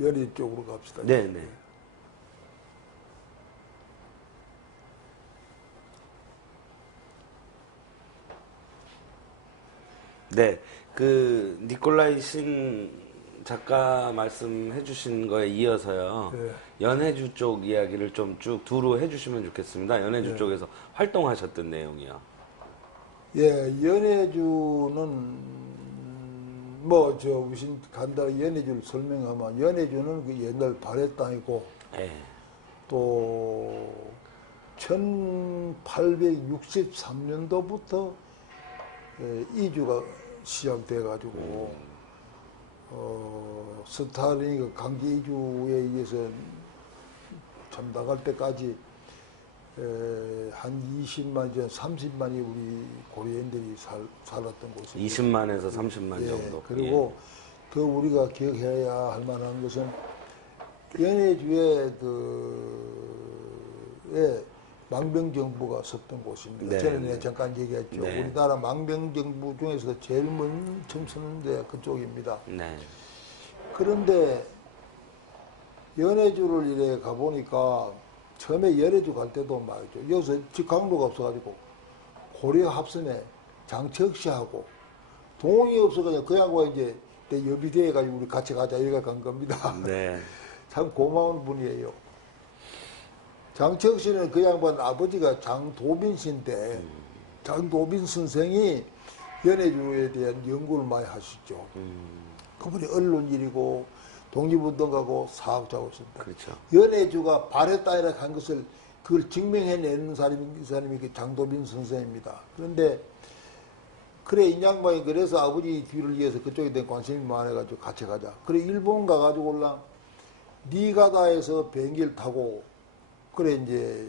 연해 쪽으로 갑시다. 네네. 네, 그 니콜라이 신 작가 말씀해 주신 거에 이어서요. 네. 연해주 쪽 이야기를 좀 쭉 두루 해주시면 좋겠습니다. 연해주 네. 쪽에서 활동하셨던 내용이요. 예, 연해주는 뭐 저 우신 간단히 연해주를 설명하면 연해주는 그 옛날 발해 땅이고 네. 또 1863년도부터 이주가 시작돼 가지고 스탈린이 그 강제 이주에 의해서 참 나갈 때까지 한 20만, 30만이 우리 고려인들이 살았던 곳입니다. 20만에서 30만 예, 정도. 그리고 더 우리가 기억해야 할 만한 것은 연해주에 망병정부가 섰던 곳입니다. 네, 저는 네. 잠깐 얘기했죠. 네. 우리나라 망병정부 중에서 제일 먼저 서는 데가 그쪽입니다. 네. 그런데 연해주를 이래 가보니까 처음에 연해주 갈 때도 말이죠. 여기서 직항로가 없어가지고 고려 합선에 장척 씨하고 동이 없어가지고 그 양반 이제 여비대해가지고 우리 같이 가자 이래 간 겁니다. 네. 참 고마운 분이에요. 장척 씨는 그 양반 아버지가 장도빈 씨인데 장도빈 선생이 연해주에 대한 연구를 많이 하시죠. 그분이 언론일이고 독립운동가고 사학자고 있습니다. 그렇죠. 연해주가 발했다이라 한 것을 그걸 증명해내는 사람이 그 장도빈 선생입니다. 그런데 그래 이 양반이 그래서 아버지 뒤를 이어서 그쪽에 대한 관심이 많아가지고 같이 가자. 그래 일본 가가지고 올라 니가다에서 비행기를 타고 그래 이제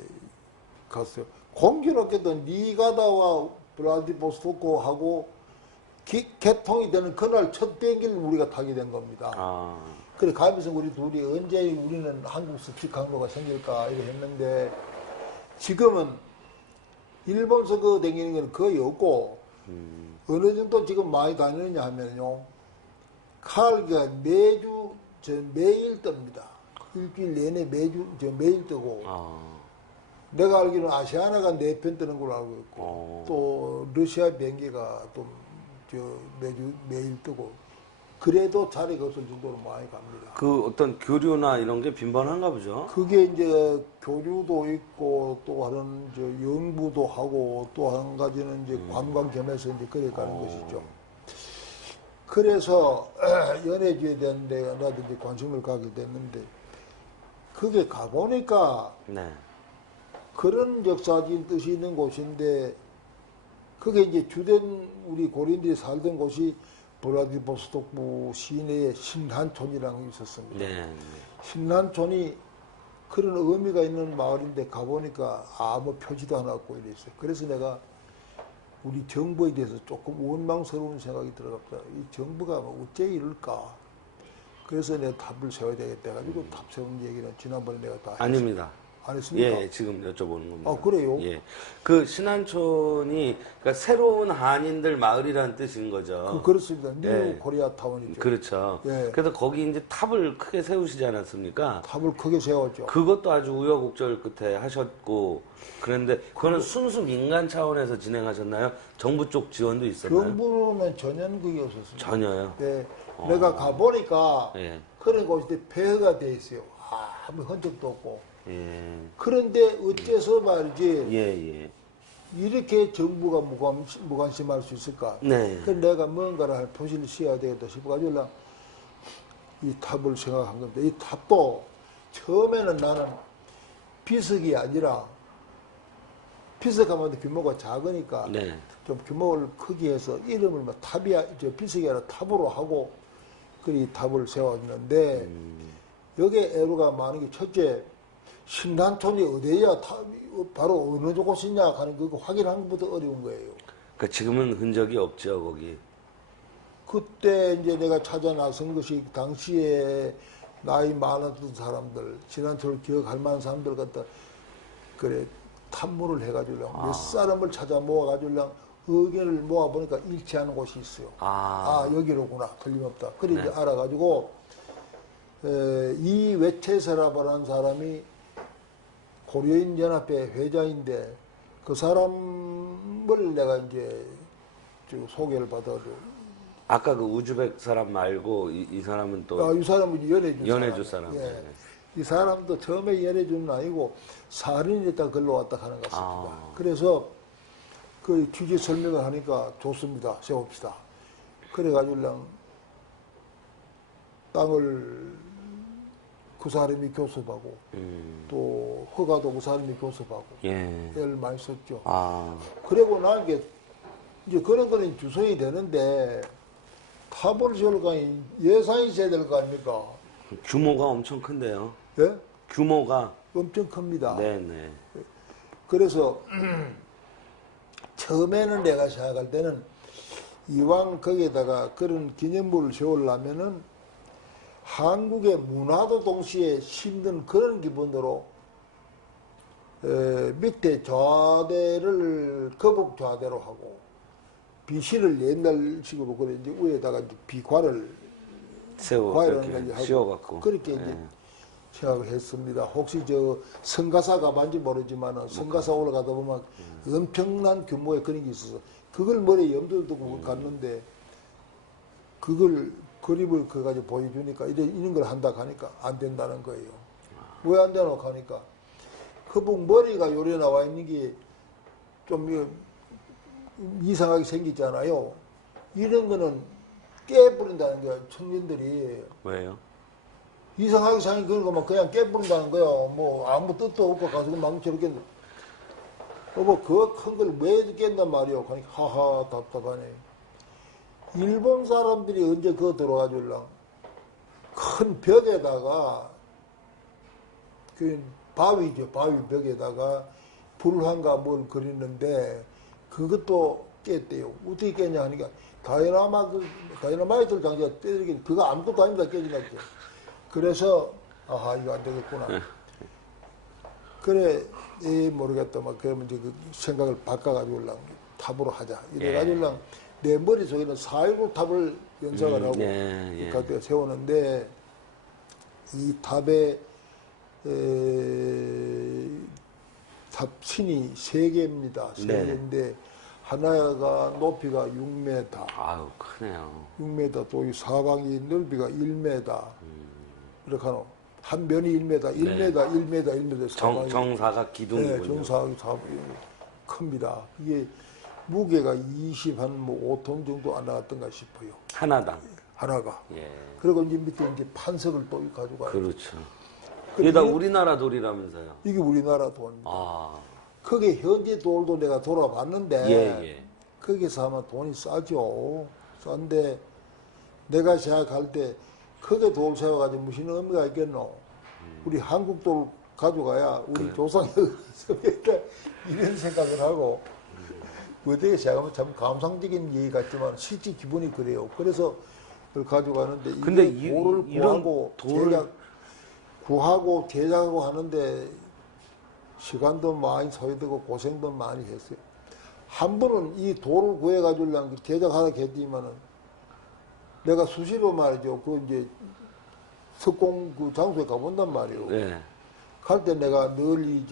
갔어요. 공교롭게도 니가다와 블라디보스토크하고 개통이 되는 그날 첫 비행기를 우리가 타게 된 겁니다. 아. 그래 가면서 우리 둘이 언제 우리는 한국 습식항로가 생길까 이렇게 했는데 지금은 일본서 그 다니는 건 거의 없고 어느 정도 지금 많이 다니느냐 하면요 칼가 매주 매일 뜹니다. 일주일 내내 매일 뜨고 내가 알기로는 아시아나가 4편 뜨는 걸로 알고 있고 또 러시아 비행기가 또 매일 뜨고 그래도 자리가 없을 정도로 많이 갑니다. 그 어떤 교류나 이런 게 빈번한가 보죠? 그게 이제 교류도 있고 또 하는 연구도 하고 또 한 가지는 이제 관광 겸해서 이제 그래 가는 것이죠. 그래서 연해주에 대한 데라든지 관심을 가게 됐는데 그게 가보니까 네. 그런 역사적인 뜻이 있는 곳인데 그게 이제 주된 우리 고린들이 살던 곳이 블라디보스토크 시내에 신한촌이라는 게 있었습니다. 네. 신한촌이 그런 의미가 있는 마을인데 가보니까 아무 표지도 하나 없고 이랬어요. 그래서 내가 우리 정부에 대해서 조금 원망스러운 생각이 들어갔다. 이 정부가 어째 이럴까? 그래서 내가 답을 세워야 되겠다 해가지고 답 세운 얘기는 지난번에 내가 다 아닙니다. 안 했습니까? 예, 지금 여쭤보는 겁니다. 아, 그래요? 예. 그 신한촌이 그러니까 새로운 한인들 마을이라는 뜻인 거죠. 그렇습니다. 뉴 예. 코리아 타운이죠. 그렇죠. 예. 그래서 거기 이제 탑을 크게 세우시지 않았습니까? 탑을 크게 세웠죠. 그것도 아주 우여곡절 끝에 하셨고 그런데 그거는 순수 민간 차원에서 진행하셨나요? 정부 쪽 지원도 있었나요? 정부는 전혀 그게 없었습니다. 전혀요. 네, 내가 가보니까 예. 그런 곳이 폐허가 돼 있어요. 아무 흔적도 없고. 예. 그런데 어째서 말이지 예, 예. 이렇게 정부가 무관심할 수 있을까? 네. 그래서 내가 뭔가를 할 표시를 씌워야 되겠다 싶어가지고 이 탑을 생각한 겁니다. 이 탑도 처음에는 나는 비석이 아니라 비석하면 규모가 작으니까 네. 좀 규모를 크게 해서 이름을 뭐 탑이 비석이 아니라 탑으로 하고 그 탑을 세웠는데 여기에 애로가 많은 게 첫째 신단촌이 어디야 바로 어느 곳이냐 하는 그 확인하는 것부터 어려운 거예요. 그러니까 지금은 흔적이 없죠 거기. 그때 이제 내가 찾아 나선 것이 당시에 나이 많았던 사람들, 신한촌을 기억할 만한 사람들 갖다 그래 탐문을 해가지고 몇 사람을 찾아 모아가지고 의견을 모아보니까 일치하는 곳이 있어요. 아 여기로구나 틀림없다. 그래 이제 알아가지고 이외채서라고 사람이 고려인 연합회 회장인데 그 사람을 내가 이제 좀 소개를 받아도 아까 그 우즈벡 사람 말고 이 사람은 또 이 사람은 연해주 사람. 예. 네. 이 사람도 처음에 연해주는 아니고 살인이 있다 글로 왔다 하는 것 같습니다. 아. 그래서 그 취지 설명을 하니까 좋습니다. 세웁시다. 그래가지고 그냥 땅을 그 사람이 교섭하고 또 허가도 그 사람이 교섭하고 예. 애를 많이 썼죠. 아. 그리고 난 게 이제 그런 거는 주선이 되는데 탑을 지을 거 아니 예산이 있어야 될 거 아닙니까? 규모가 엄청 큰데요. 예? 규모가. 엄청 큽니다. 네네. 그래서 처음에는 내가 생각할 때는 이왕 거기에다가 그런 기념물을 세우려면은 한국의 문화도 동시에 심는 그런 기분으로 밑에 좌대를 거북 좌대로 하고 비실을 옛날식으로 그래 이제 위에다가 이제 비관을 이렇게 씌워갖고. 그렇게 이제 예. 생각을 했습니다. 혹시 저 성가사 가봤는지 모르지만 성가사 올라가다 보면 엄청난 규모의 그런 게 있어서 그걸 머리에 염두를 두고 갔는데 그걸 그림을 그거 가지고 보여주니까 이런 걸 한다 하니까 안 된다는 거예요. 왜 안 되노 하니까 그분 머리가 요래 나와 있는 게 좀 이상하게 생기잖아요. 이런 거는 깨버린다는 거야, 청년들이. 왜요? 이상하게 생긴 그런 거만 그냥 깨버린다는 거야. 뭐 아무 뜻도 없고 가서 막 저렇게 뭐 그 큰 걸 왜 깬단 말이오. 그러니까 하하 답답하네. 일본 사람들이 언제 그거 들어가줄랑 큰 벽에다가 그 바위죠. 바위 벽에다가 불환과 뭘 그리는데 그것도 깼대요. 어떻게 깼냐 하니까 다이너마이트를 장치가 떼들긴 그거 아무것도 아닙니다. 깨지겠죠. 그래서 아하 이거 안 되겠구나. 그래 모르겠다. 막 그러면 이제 그 생각을 바꿔가지고 탑으로 하자. 이래가지고 내 머릿속에는 4.19 탑을 연상을 하고 그때 세우는데 이 탑에 탑 신이 3개입니다. 3개인데 하나가 높이가 6m. 아유 크네요. 6m 또 이 사방이 넓이가 1m. 이렇게 하노. 한 면이 1m, 1m, 1m, 1m. 사방이. 정사각 기둥이군요. 네, 정사각 큽니다. 이게 무게가 5톤 정도 안 나갔던가 싶어요. 하나당. 하나가. 예. 그리고 이제 밑에 이제 판석을 또 가지고 가요. 그렇죠. 이게 다 우리나라 돌이라면서요. 이게 우리나라 돈입니다. 아. 그게 현지 돌도 내가 돌아봤는데 예. 거기서 하면 돈이 싸죠. 싼데 내가 생각할 때 크게 돌 세워가지고 무슨 의미가 있겠노? 우리 한국 돌 가져가야 우리 조상이 있었겠다 이런 생각을 하고 어떻게 생각하면 참 감상적인 얘기 같지만 실제 기분이 그래요. 그래서 그걸 가져가는데 근데 이게 돌을 구하고 구하고 제작하고 하는데 시간도 많이 소요되고 고생도 많이 했어요. 한 번은 이 돌을 구해가지고 제작하라 했지만은 내가 수시로 말이죠. 그 이제 석공 그 장소에 가본단 말이에요. 네. 갈 때 내가 널리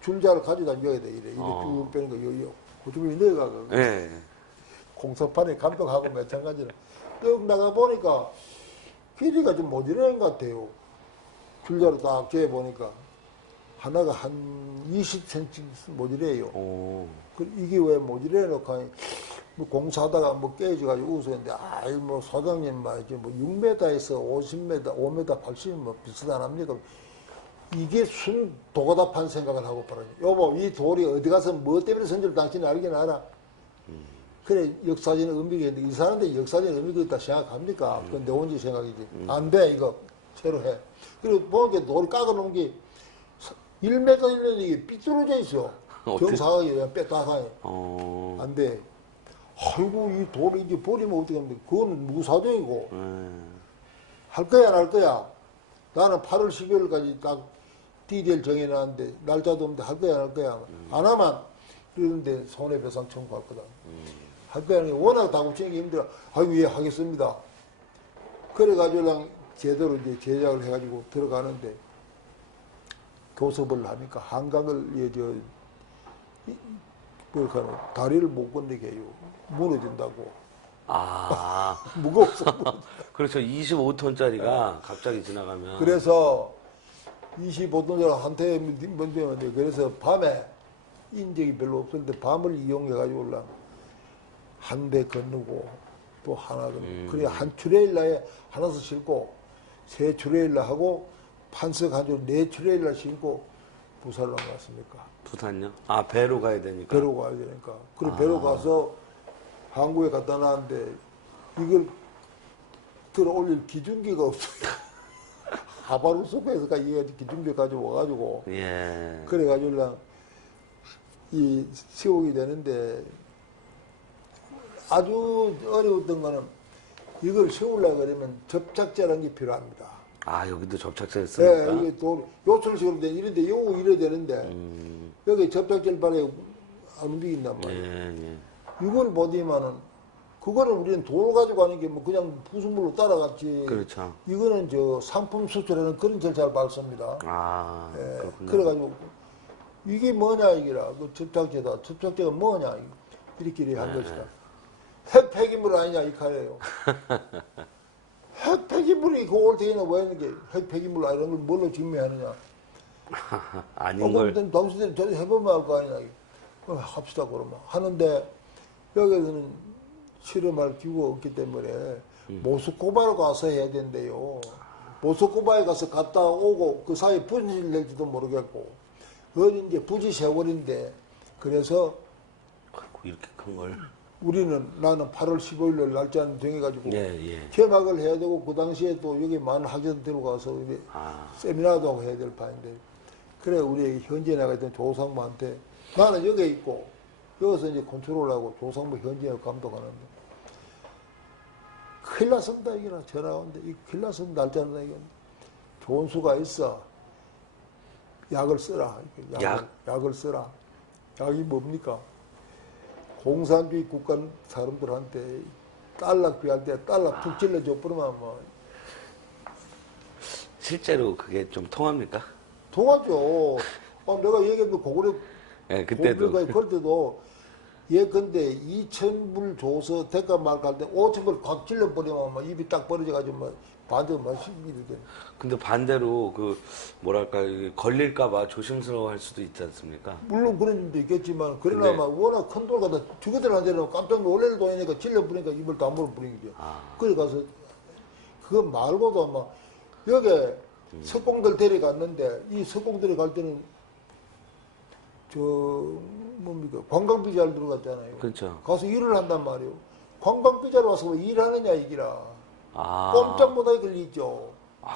줄자를 가지고 다녀야 돼. 이래 쭉 빼는 거 여기요. 그 주변에 내려가고. 네. 공사판에 감독하고 마찬가지로 쭉 나가 보니까 길이가 좀 모자란 것 같아요. 줄자로 딱 재어 보니까 하나가 한 20cm 모자래요. 이게 왜 모자래 놓고 뭐 공사하다가 뭐 깨져가지고 웃었는데 아이 뭐 소장님 말이죠 뭐 6m에서 50m, 5m, 80m 뭐 비슷 안 합니까? 이게 순 도가다판 생각을 하고 말하죠. 여보 이 돌이 어디 가서 뭐 때문에 선지를 당신이 알긴 알아. 그래 역사적인 의미가 있는데 이 사람들이 역사적인 의미가 있다 생각합니까? 그건 내 혼자 생각이지. 안 돼 이거 새로 해. 그리고 보니까 돌 깎아놓은 게 1m, 1m 이게 삐뚤어져 있어. 정사각이 그냥 뺐다가 안 돼. 아이고 이 돌을 이제 버리면 어떻게 합니까? 그건 무사정이고 할 거야 안 할 거야? 나는 8월 12월까지 딱 디테일 정해놨는데 날짜도 없는데 할 거야 안 할 거야? 안 하면 그런데 손해배상 청구할 거다. 할 거야. 워낙 다 붙이는 게 힘들어. 아이고 예 하겠습니다. 그래가지고 제대로 이제 제작을 해가지고 들어가는데 교섭을 하니까 한강을 뭐랄까 다리를 못 건너게 해요. 무너진다고. 아, 무거워서. 그렇죠. 25톤짜리가 갑자기 지나가면. 그래서 25톤짜리 한테 먼저 왔는데 그래서 밤에 인적이 별로 없었는데 밤을 이용해가지고 올라 한 대 건너고 또 하나 건너고 그래 한 트레일러에 하나씩 싣고 세 트레일러 하고 판석 한 줄 네 트레일러 싣고 부산으로 갔습니까? 부산요? 아, 배로 가야 되니까. 배로 가야 되니까. 그래 배로 가서 항구에 갖다 놨는데 이걸 들어 올릴 기준기가 없어요. 하바루 속에서 이 기준기 가지고 와가지고 예. 그래가지고 이 세우게 되는데 아주 어려웠던 거는 이걸 세우려고 그러면 접착제라는 게 필요합니다. 아, 여기도 접착제를 네, 쓰니까. 이게 또 요철 세우는데 이런데 요거 이래야 되는데 여기 접착제를 발에 안 움직인단 말이에요. 예, 예. 이걸 보더니만은 그거는 우리는 돌 가지고 하는 게 뭐 그냥 부수물로 따라갔지. 그렇죠. 이거는 저 상품 수출하는 그런 절차를 밟습니다. 아, 예, 그렇군요. 그래가지고 이게 뭐냐 이기라. 그 접착제다. 접착제가 뭐냐 이렇게 한 것이다. 핵 폐기물 아니냐 이 칼이에요. 핵 폐기물이 그 올테이는 왜 있는 게 핵 폐기물 아니라는 걸 뭘로 증명하느냐. 아닌 걸. 그럼 당신들이 저리 해보면 알 거 아니냐. 합시다 그러면 하는데 여기서는 실험할 기구가 없기 때문에 모스코바로 가서 해야 된대요. 모스코바에 가서 갔다 오고 그 사이에 분실 낼지도 모르겠고 그건 이제 부지 세월인데 그래서 아이고, 이렇게 큰 걸. 나는 8월 15일 날 날짜는 정해가지고 예, 예. 개막을 해야 되고 그 당시에 또 여기 많은 학생 들어가서 이제 아, 세미나도 하고 해야 될 판인데 그래 우리 현지에 나가있던 조상무한테 나는 여기에 있고 여기서 이제 컨트롤하고 조상무 현지에 감독하는데 큰일 났습니다 이게나 전화가 오는데 이 큰일 났습니다 날짜는 이게 좋은 수가 있어 약을 쓰라 약을 쓰라 약이 뭡니까 공산주의 국가 사람들한테 달러 귀할 때 달러 툭 찔러줘 버리면 뭐 실제로 그게 좀 통합니까? 통하죠. 내가 얘기했는데 고구려 예, 그때도. 그럴 때도 근데 2,000불 줘서 대가 말할 때 5,000불 꽉 찔러버리면 막 입이 딱 벌어져가지고 막 반대로 막 이러더니 근데 반대로 뭐랄까, 이게 걸릴까봐 조심스러워 할 수도 있지 않습니까? 물론 그런 점도 있겠지만 그러나 막 워낙 큰 돌 갖다 주거들한테는 깜짝 놀랄 돈이니까 찔러버리니까 입을 다물어 버리는 거죠. 그래 가서 그거 말고도 막 여기 석공들 데려갔는데 이 석공들이 갈 때는 뭡니까 관광비자 잘 들어갔잖아요. 그렇죠. 가서 일을 한단 말이에요. 관광비자로 와서 왜 일하느냐 이기라. 아, 꼼짝 못하게 걸리죠.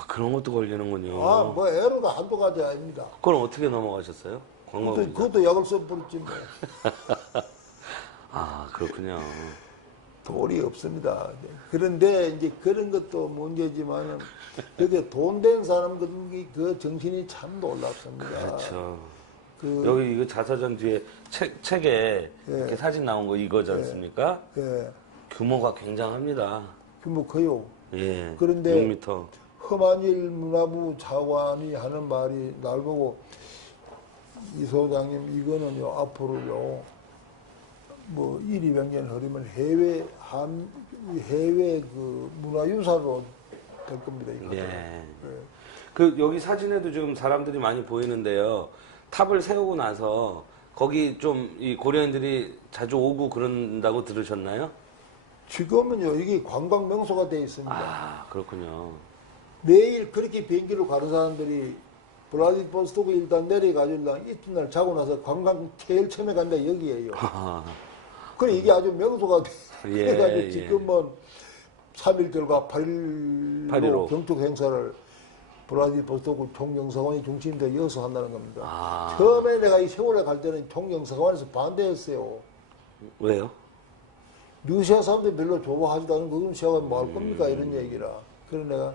그런 것도 걸리는군요. 뭐 에러가 한두 가지 아닙니다. 그럼 어떻게 넘어가셨어요? 관광비자. 그것도 약을 써버렸지 뭐. 아, 그렇군요. 돈이 없습니다. 그런데 이제 그런 것도 문제지만 여기 돈 된 사람 그 정신이 참 놀랍습니다. 그렇죠. 그, 여기 이거 자서전 뒤에 책에 예. 이렇게 사진 나온 거 이거지 않습니까? 예, 규모가 굉장합니다. 규모 커요. 예. 그런데 6m. 허만일 문화부 차관이 하는 말이 날 보고 이 소장님 이거는요 앞으로요 뭐 1, 200년 흐르면 해외 그 문화유산으로 될 겁니다. 이거. 예. 여기 사진에도 지금 사람들이 많이 보이는데요. 탑을 세우고 나서 거기 좀 이 고려인들이 자주 오고 그런다고 들으셨나요? 지금은요 이게 관광 명소가 되어 있습니다. 아, 그렇군요. 매일 그렇게 비행기로 가는 사람들이 블라디보스토크 일단 내려가지고 이튿날 자고 나서 관광 제일 처음에 간다 여기에요. 그래 이게 아주 명소가 돼. 예, 그래가지고 예. 지금은 3.1절과 8.15 8.15. 경축 행사를 블라디보스토크 총영사관이 중심되어 이어서 한다는 겁니다. 아. 처음에 내가 이 세월에 갈 때는 총영사관에서 반대했어요. 왜요? 러시아 사람들이 별로 좋아하지도 않은 그 러시아가 뭐 할 겁니까 이런 얘기라. 그래서 내가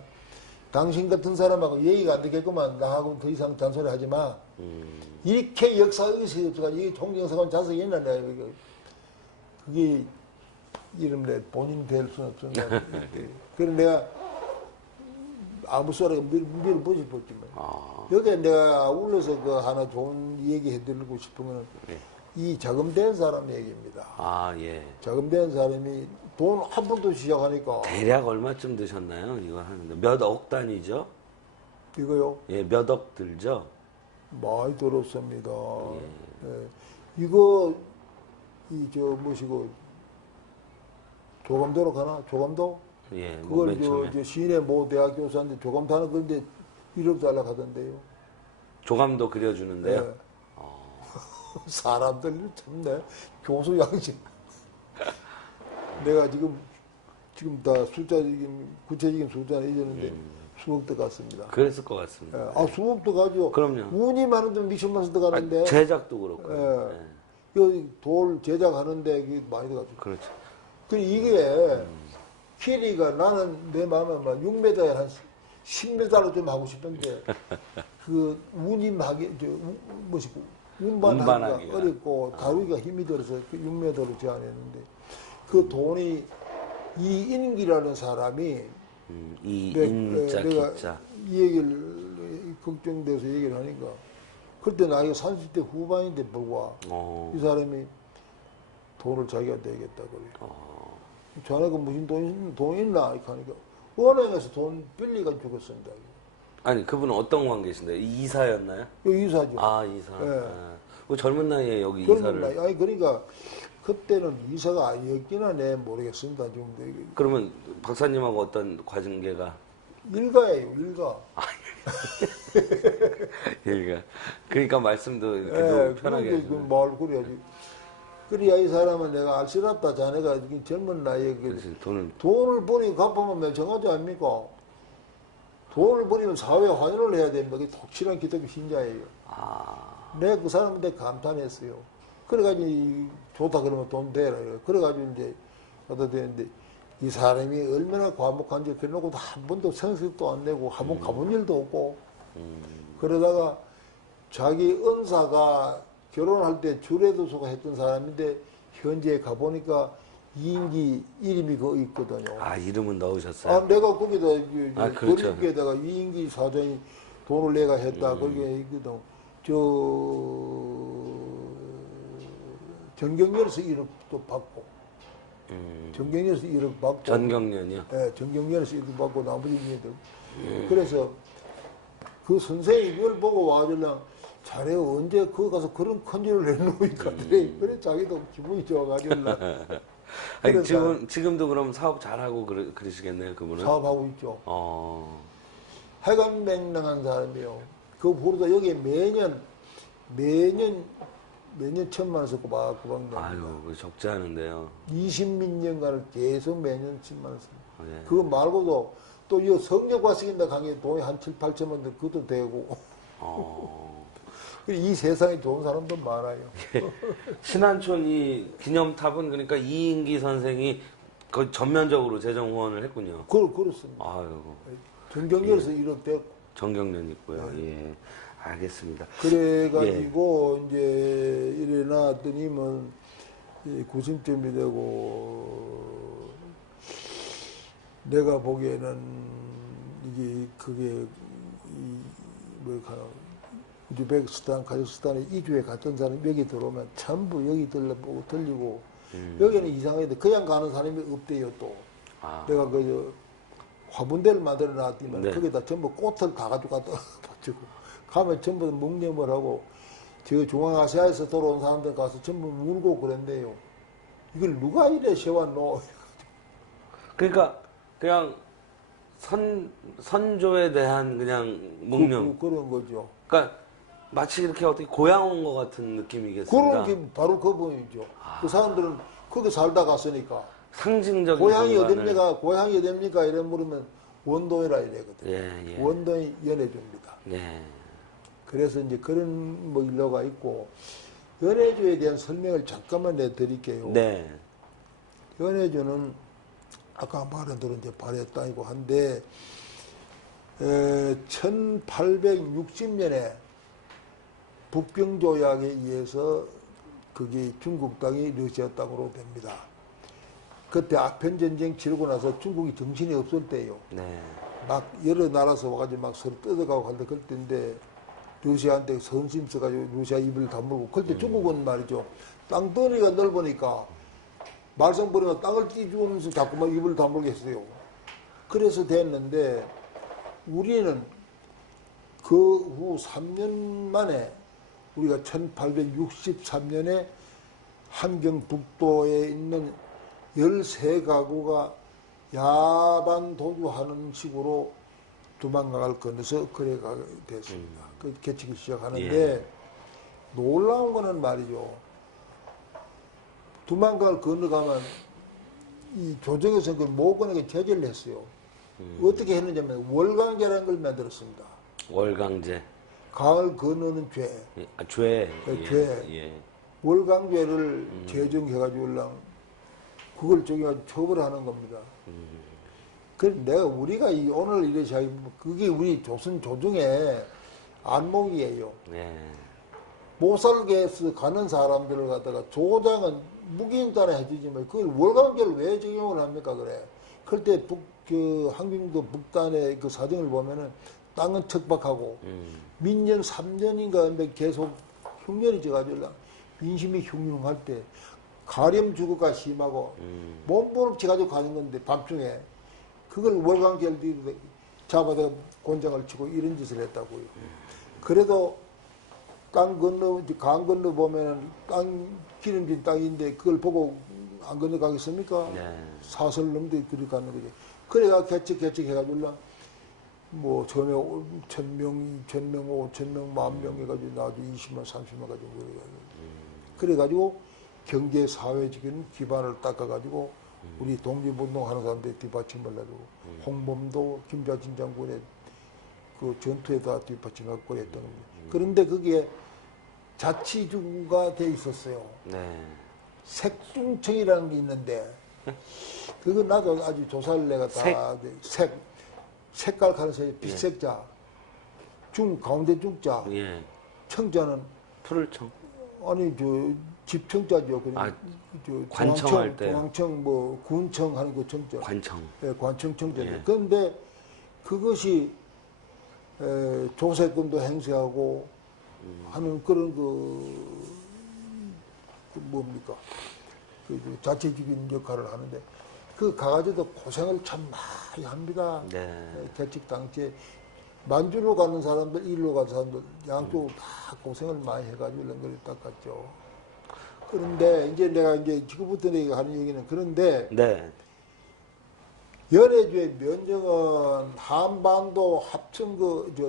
당신 같은 사람하고 얘기가 안 되겠구만 나하고 더 이상 잔소리 하지 마. 이렇게 역사의식이 없어가지고 이 총영사관 자석이 있나 내가 그게 이름 내 본인 될 수는 없었나. 그래서 내가 아무 소리가 밀어보지 볼지만. 아, 여기에 내가 울려서 그 하나 좋은 얘기 해드리고 싶은 거는 예. 이 자금된 사람 얘기입니다. 아, 예. 자금된 사람이 돈 한 푼도 시작하니까 대략 얼마쯤 드셨나요? 이거 하는데 몇 억 단위죠? 이거요 예, 몇 억 들죠? 많이 들었습니다. 예. 이거 뭐시고 조감도로 가나 조감도 예, 뭐 그걸 맨 처음에 저 시내 모 대학 교수한테 조감타는 건데 1억 달러 하던데요. 조감도 그려주는데요. 예. 사람들 참네 교수 양심. 내가 지금 다 숫자적인 구체적인 숫자는 잊었는데 수억도 갔습니다. 그랬을 것 같습니다. 예. 아 수억도 가죠. 그럼요. 운이 많은데 미천만 원도 가는데. 아, 제작도 그렇고요. 예. 예. 여기 돌 제작하는데 이게 많이 들어가죠. 그렇죠. 그 이게 길이가 나는 내 마음에 막 6m에 한 10m로 좀 하고 싶은데 그 운임하기 뭐시고 운반하기가 운반하기가. 어렵고 다루기가 힘이 들어서 그 6m로 제한했는데 그 돈이 이인기라는 사람이 이 내- 인자 내가 기자. 이 얘기를 걱정돼서 얘기를 하니까 그때 나이가 30대 후반인데 불구하고 이 사람이 돈을 자기가 내겠다 그래. 자네가 무슨 돈 있나? 이렇게 하니까 은행에서 돈 빌리가 죽었습니다. 아니 그분은 어떤 관계신데요? 이사였나요? 여기 이사죠. 아 이사. 예. 아, 그 젊은 나이에 여기 그런 이사를. 나이. 아니 그러니까 그때는 이사가 아니었기나 내 모르겠습니다. 지금 그러면 박사님하고 어떤 과증계가? 일가예요, 일가. 그러니까 말씀도 이렇게 좀 편하게 그 해주네. 말 그래야지. 그래야 이 사람은 내가 알쓰랍다. 자네가 이렇게 젊은 나이에 그렇지, 돈을 돈을 버리고 갚으면 멸정하지 않습니까? 돈을 버리면 사회에 환원을 해야 됩니다. 그게 독실한 기독교 신자예요. 내가 그 사람한테 감탄했어요. 그래가지고 좋다 그러면 돈 대라. 그래가지고 이제 갖다 대는데 이 사람이 얼마나 과묵한지 그래놓고도 한 번도 성격도 안 내고 한 번 가본 일도 없고 그러다가 자기 은사가 결혼할 때 주례도소가 했던 사람인데 현재 가보니까 이인기 이름이 거기 있거든요. 아 이름은 넣으셨어요? 아, 내가 거기다 그렇죠. 거리에다가 이인기 사장이 돈을 내가 했다. 거기에 있거든. 정경련에서 1억도 받고, 정경련에서 1억 받고, 전경련이요? 예, 정경련에서 1억 받고 나머지 얘들. 그래서 그 선생이 이걸 보고 와주려 자네 언제 거기 가서 그런 큰일을 내놓으니까 그래 자기도 기분이 좋아가지고 아니, 지금도 그럼 사업 잘하고 그러시겠네요, 그분은? 사업하고 있죠. 해관맹랑한 사람이요. 그 보르다 여기에 매년 1,000만 원 썼고 꼬박꼬박 아유, 그거 적지 않은데요. 20몇 년간을 계속 매년 10만 원 씁니다. 예. 그거 말고도 또 이 성역과 쓰긴다 강의 돈이 한 7, 8천만 원 그것도 되고. 이 세상에 좋은 사람도 많아요. 신안촌 이 기념탑은 그러니까 이인기 선생이 거의 전면적으로 재정 후원을 했군요. 그렇습니다. 아유, 정경련에서 1억 됐고. 정경련 있고요. 예. 알겠습니다. 그래가지고 이제 이래 놨더니면 구심점이 되고 내가 보기에는 이게 그게 우즈베키스탄, 카자흐스탄에 이주에 갔던 사람이 여기 들어오면 전부 여기 들리고 여기는 이상하게 그냥 가는 사람이 없대요 또. 내가 화분대를 만들어 놨더니만 네. 거기다 전부 꽃을 다 가지고 갖다 바치고 가면 전부 묵념을 하고 저 중앙아시아에서 돌아온 사람들 가서 전부 울고 그랬네요. 이걸 누가 이래 세웠노? 그러니까 그냥 선조에 대한 그냥 묵념. 그런 거죠. 그러니까 마치 이렇게 어떻게 고향 온 것 같은 느낌이겠습니다. 그런 게 바로 그분이죠. 그 사람들은 거기 살다 갔으니까. 상징적인 고향이 공간을- 어딥니까? 고향이 어딥니까? 이래 물으면 원도이라 이래거든요. 예. 원도이 연해줍니다. 예. 그래서 이제 그런 일로가 있고 연해주에 대한 설명을 잠깐만 내드릴게요. 네. 연해주는 아까 말한 대로 이제 발했다이고 한데 1860년에 북병조약에 의해서 그게 중국 땅이 러시아 땅으로 됩니다. 그때 아편 전쟁 치르고 나서 중국이 정신이 없을 때요. 네. 막 여러 나라에서 와가지고 막 서로 뜯어가고 할 때 그럴 때인데 러시아한테 선심 써가지고 러시아 입을 다물고 그럴 때 중국은 말이죠. 땅덩이가 넓으니까 말썽 부리면 땅을 띄주면서 자꾸만 입을 다물게 했어요. 그래서 됐는데 우리는 그 후 3년 만에 우리가 1863년에 함경북도에 있는 13가구가 야반 도주하는 식으로 두만강을 건너서 거래가 됐습니다. 그 개치기 시작하는데 놀라운 거는 말이죠. 두만강을 건너가면 이 조정에서 그 모건에게 제재를 했어요. 어떻게 했느냐면 월강제라는 걸 만들었습니다. 월강제. 강을 건너는 죄. 아, 죄. 죄. 예. 월강죄를 제정해가지고 그걸 저기가 처벌하는 겁니다. 그래서 내가 우리가 오늘 이래 시작이 그게 우리 조선 조정의 안목이에요. 예. 못 살게 해서 가는 사람들을 갖다가 조장은 무기징단에 해주지만 그걸 월강죄를 왜 적용을 합니까 그래. 그럴 때 한경도 북단의 그 사정을 보면은 땅은 척박하고 민년 3년인가 계속 흉년이 져가지고 민심이 흉흉할 때 가렴 주거가 심하고 몸부림치 가지고 가는 건데 밤중에 그걸 월강제를 잡아다 곤장을 치고 이런 짓을 했다고요. 그래도 강 건너 보면은 기름진 땅인데 그걸 보고 안 건너가겠습니까? 네. 사설 놈들이 그리 가는 거지. 그래가 개척 해가지고 뭐 처음에 1,000명, 2,000명, 5,000명, 10,000명 해가지고 나중에 20만, 30만 가지고 그래가지고 경제 사회적인 기반을 닦아가지고 우리 독립운동하는 사람들이 뒷받침을 해주고 홍범도 김자진 장군의 그 전투에다 뒷받침하고 그랬던 겁니다. 그런데 그게 자치주가 돼 있었어요. 네. 색중청이라는 게 있는데 그거 나도 아주 조사를 내가 다 색깔 가르쳐요. 빛색자, 가운데 중자, 예. 청자는 풀을 청. 아니 집청자죠. 관청할 때. 중앙청 군청 하는 그 청자. 관청. 예, 관청 청자죠. 예. 그런데 그것이 조세금도 행세하고 하는 그런 뭡니까? 자체적인 역할을 하는데 그 가가지고도 고생을 참 많이 합니다. 네. 개척 당시에 만주로 가는 사람들, 일로 가는 사람들 양쪽으로 다 고생을 많이 해가지고 이런 걸 닦았죠. 그런데 이제 내가 지금부터 내가 하는 얘기는 그런데 네. 연해주의 면적은 한반도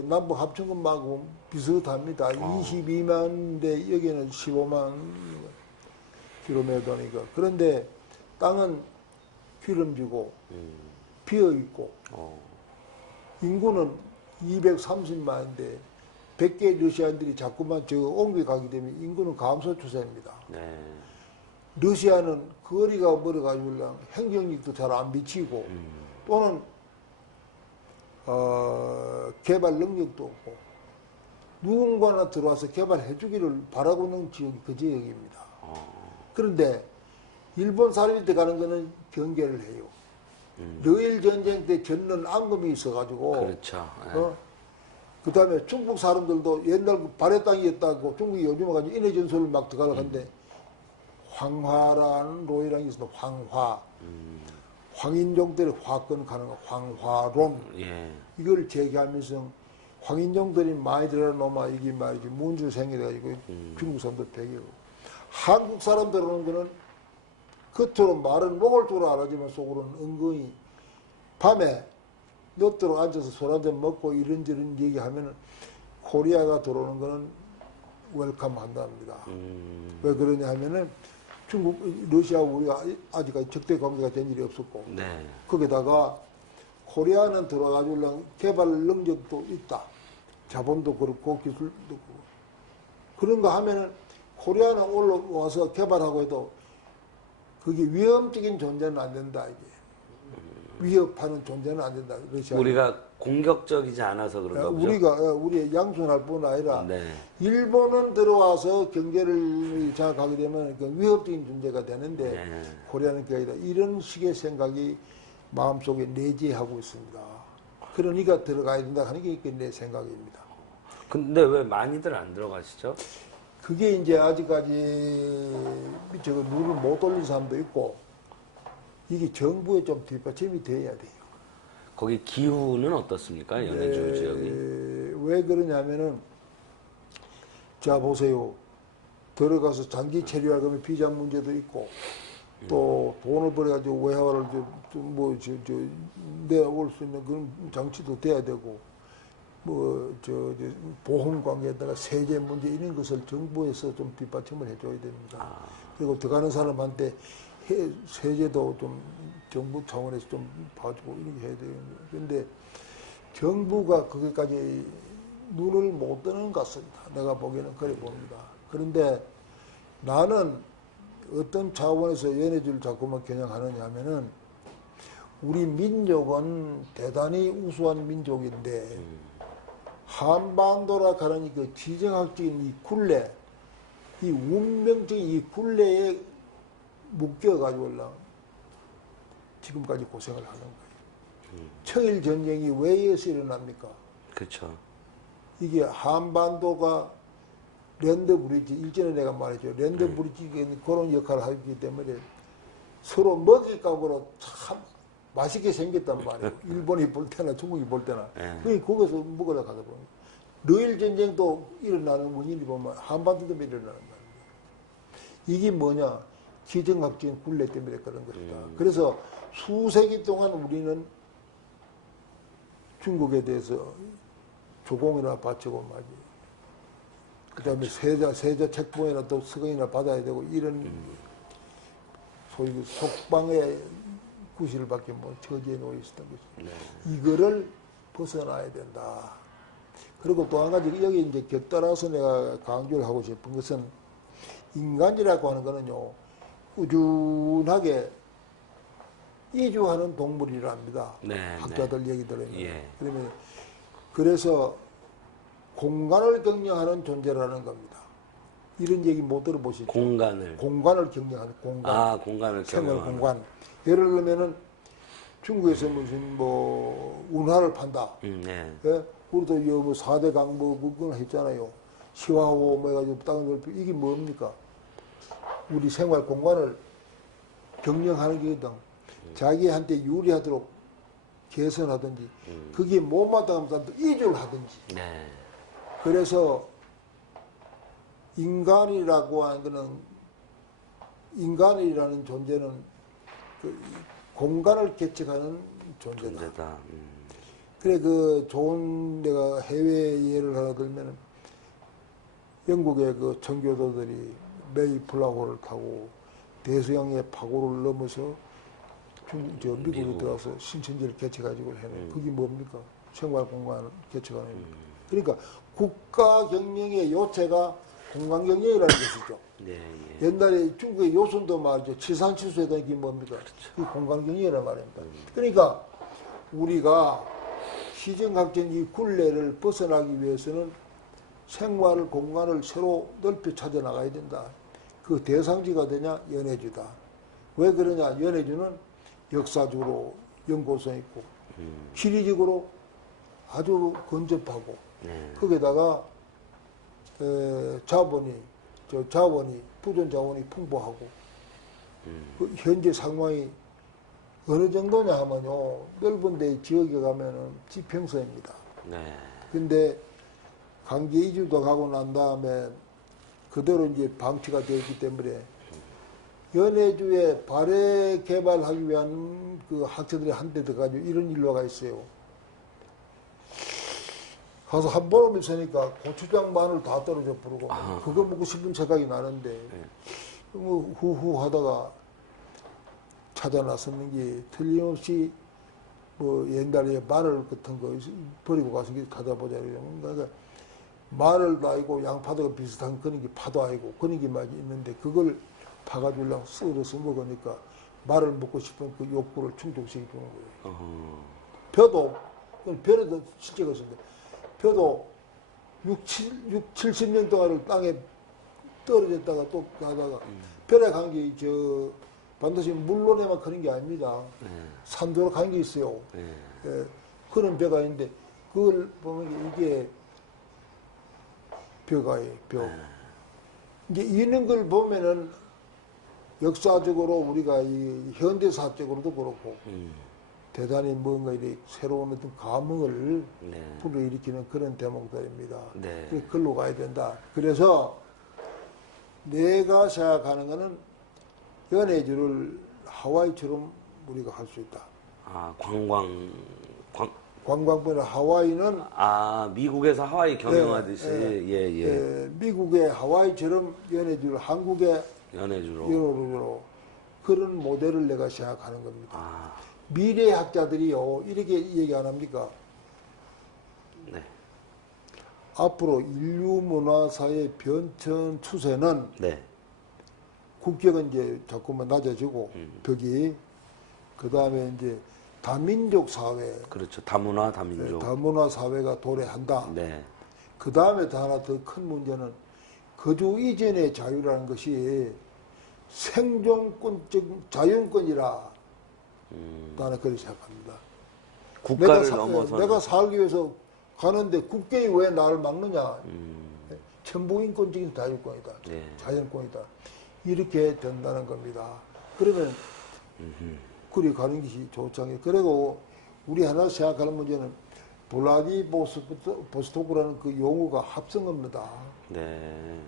남북 합천군하고 비슷합니다. 22만인데 여기는 15만 킬로미터니까. 그런데 땅은 기름지고 비어있고 인구는 230만인데 100개 러시아인들이 자꾸만 옮겨가기 때문에 인구는 감소 추세입니다. 네. 러시아는 거리가 멀어가지고 행정력도 잘 안 미치고 또는 개발 능력도 없고 누군가나 들어와서 개발해 주기를 바라고 있는 지역이 그 지역입니다. 그런데 일본 사람한테 가는 거는 경계를 해요. 러일 전쟁 때 졌는 앙금이 있어가지고 그렇죠. 그 다음에 중국 사람들도 옛날 발해 땅이었다고 중국이 요즘 와가지고 인해 전설을 막 들어가려고 하는데 황화라는 로이랑이 있어서 황화. 황인종들이 화권 가는 거 황화론. 예. 이걸 제기하면서 황인종들이 많이 들어가는 놈아 이게 말이지 문주 생겨가지고 중국 사람들 배기고 한국 사람들 오는 거는 겉으로 말은 먹을 줄 알았지만 속으로는 은근히 밤에 넛도록 앉아서 술 한잔 먹고 이런저런 얘기하면 코리아가 들어오는 거는 웰컴 한답니다. 왜 그러냐 하면은 중국, 러시아하고 우리가 아직까지 적대 관계가 된 일이 없었고 네. 거기다가 코리아는 들어가지고 개발 능력도 있다. 자본도 그렇고 기술도 그렇고 그런 거 하면은 코리아는 올라와서 개발하고 해도 그게 위험적인 존재는 안 된다 이게. 위협하는 존재는 안 된다. 러시아. 우리가 공격적이지 않아서 그런가 보죠. 우리 양손할 뿐 아니라 네. 일본은 들어와서 경제를 장악하게 되면 그 위협적인 존재가 되는데 네. 코리아는 그게 아니다. 이런 식의 생각이 마음속에 내재하고 있습니다. 그러니까 들어가야 된다 하는 게 내 생각입니다. 근데 왜 많이들 안 들어가시죠? 그게 이제 아직까지 저거 눈을 못 올린 사람도 있고 이게 정부에 좀 뒷받침이 돼야 돼요. 거기 기후는 어떻습니까? 연해주 지역이. 왜 그러냐면은 자 보세요. 들어가서 장기 체류할 거면 비자 문제도 있고 또 돈을 벌어가지고 외화를 내올 수 있는 그런 장치도 돼야 되고 보험 관계에다가 세제 문제 이런 것을 정부에서 좀 뒷받침을 해줘야 됩니다. 그리고 들어가는 사람한테 세제도 좀 정부 차원에서 좀 봐주고 이렇게 해야 되는데 그런데 정부가 거기까지 눈을 못 뜨는 것 같습니다. 내가 보기에는 그래 봅니다. 그런데 나는 어떤 차원에서 연해주를 자꾸만 겨냥하느냐 하면은 우리 민족은 대단히 우수한 민족인데 한반도라 가는 그 지정학적인 이 굴레, 이 운명적인 이 굴레에 묶여가지고 지금까지 고생을 하는 거예요. 청일 전쟁이 왜 이어서 일어납니까? 그렇죠. 이게 한반도가 랜드 브리지, 일전에 내가 말했죠. 랜드 브리지 그런 역할을 하기 때문에 서로 먹잇감으로 참 맛있게 생겼단 말이에요. 일본이 볼 때나 중국이 볼 때나. 거기서 먹으러 가다 보면. 러일 전쟁도 일어나는 원인이 보면 한반도 때문에 일어나는 말이에요. 이게 뭐냐? 지정학적인 굴레 때문에 그런 것이다. 그래서 수세기 동안 우리는 중국에 대해서 조공이나 바치고 말이에요. 그 다음에 세자 책봉이나 또 서경이나 받아야 되고 이런 소위 그 속방의 구실을 받게 뭐 저지해 놓여 있었던 것이죠. 이거를 벗어나야 된다. 그리고 또 한 가지 여기 이제 곁들여서 내가 강조를 하고 싶은 것은 인간이라고 하는 거는요, 꾸준하게 이주하는 동물이랍니다. 학자들 얘기 들으면. 그러면 그래서 공간을 경영하는 존재라는 겁니다. 이런 얘기 못 들어보시죠? 공간을 경영하는 공간. 공간을 생활 공간. 예를 들면은 중국에서 무슨 운하를 판다. 예? 우리도 뭐 4대 강뭐 그건 했잖아요. 시화호 뭐 해가지고 땅을 넓히 이게 뭡니까? 우리 생활 공간을 경영하는 게거든. 자기한테 유리하도록 개선하든지 그게 못 마땅하면 사람도 이주를 하든지. 그래서 인간이라고 하는 거는 인간이라는 존재는 그 공간을 개척하는 존재다. 그래 그 좋은 내가 해외 예를 하나 들면은 영국의 그 청교도들이 메이플라워를 타고 대서양의 파고를 넘어서 미국에 들어가서 신천지를 개척가지고 해는 그게 뭡니까? 생활 공간을 개척하는 겁니다. 그러니까 국가 경영의 요체가 공간 경영이라는 것이죠. 옛날에 중국의 요순도 말이죠. 칠산칠수에 이게 뭡니까? 그 공간 경영이라는 말입니다. 그러니까 우리가 시정학적인 이 굴레를 벗어나기 위해서는 생활 공간을 새로 넓혀 찾아 나가야 된다. 그 대상지가 되냐? 연해주다. 왜 그러냐? 연해주는 역사적으로 연고성 있고 지리적으로 아주 근접하고 거기다가 자원이 부존 자원이 풍부하고 그 현재 상황이 어느 정도냐 하면요 넓은 데 지역에 가면은 지평선입니다. 근데 강제 이주도 가고 난 다음에 그대로 이제 방치가 되어 있기 때문에 연해주에 발해 개발하기 위한 그 학자들이 한데 들어가지고 이런 일로가 있어요. 가서 한 보름 있으니까 고추장 마늘 다 떨어져 부르고 그거 먹고 싶은 생각이 나는데 뭐 후후 하다가 찾아 나섰는 게 틀림없이 뭐 옛날에 마늘 같은 거 버리고 가서 찾아보자 이러면 그러니까 마늘도 아니고 양파도 비슷한 그런 게 파도 아니고 그런 게 막 있는데 그걸 파가지고 썰어서 먹으니까 말을 먹고 싶은 그 욕구를 충족시키는 거예요. 벼도, 벼도 실제가 있었는데, 벼도 70년 동안을 땅에 떨어졌다가 또 가다가, 벼에 간 게 반드시 물론에만 그런 게 아닙니다. 산도로 간 게 있어요. 예, 그런 벼가 있는데 그걸 보면 이게 벼가예요, 벼. 이제 이런 걸 보면은 역사적으로 우리가 이 현대사적으로도 그렇고 대단히 뭔가 이렇게 새로운 어떤 감흥을 네. 불러일으키는 그런 대목들입니다. 네. 그래서 글로 가야 된다. 그래서 내가 생각하는 거는 연해주를 하와이처럼 우리가 할 수 있다. 아, 관광부나 하와이는 미국에서 하와이 경영하듯이, 미국의 하와이처럼 연해주를 한국의 연해주로. 연해주로 그런 모델을 내가 생각하는 겁니다. 아, 미래학자들이요 이렇게 얘기 안 합니까? 네. 앞으로 인류 문화사의 변천 추세는 네. 국격은 이제 자꾸만 낮아지고 벽이 그 다음에 이제 다민족 사회, 그렇죠. 다문화, 다민족. 다문화 사회가 도래한다. 네. 그 다음에 또 하나 더 큰 문제는 거주 이전의 자유라는 것이 생존권적 자연권이라 나는 그렇게 생각합니다. 국가를 넘어서. 내가 살기 위해서 가는데 국경이 왜 나를 막느냐? 천부인권적인 자유권이다. 네. 자연권이다. 이렇게 된다는 겁니다. 그러면 그리 가는 것이 좋잖아요. 그리고 우리 하나 생각하는 문제는 블라디보스토크라는 그 용어가 합성어입니다. 네.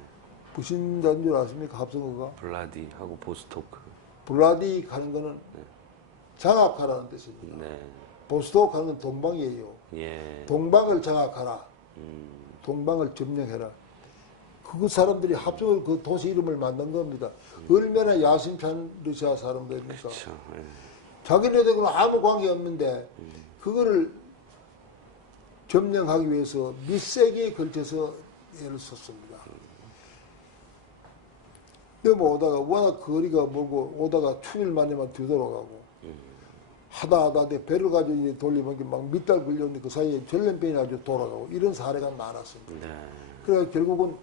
무슨 단줄 아십니까? 합성어가? 블라디하고 보스토크. 블라디 하는 거는 장악하라는 뜻입니다. 네. 보스토크 하는 건 동방이에요. 예. 동방을 장악하라. 동방을 점령해라. 그 사람들이 합성을 그 도시 이름을 만든 겁니다. 얼마나 야심찬 러시아 사람들입니까? 그렇죠. 예. 자기네들하고는 아무 관계 없는데 그거를 점령하기 위해서 밑세기에 걸쳐서 애를 썼습니다. 넘어오다가 워낙 거리가 멀고 오다가 추일 만에만 뒤돌아가고 하다 배를 가지고 이제 돌리면 막 밑달 걸렸는데 그 사이에 전염병이 아주 돌아가고 이런 사례가 많았습니다. 네. 그래서 결국은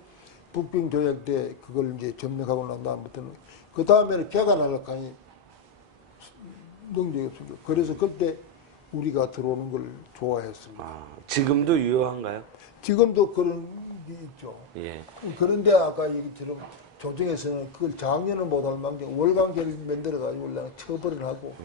북빙 조약 때 그걸 이제 점령하고 난 다음부터는 그 다음에는 개가 날아가니 능력이 없습니다. 그래서 그때 우리가 들어오는 걸 좋아했습니다. 아, 지금도 유효한가요? 지금도 그런 게 있죠. 예. 그런데 아까 얘기처럼 조정에서는 그걸 장려는 못할 망정 월간계를 만들어가지고 그냥 처벌을 하고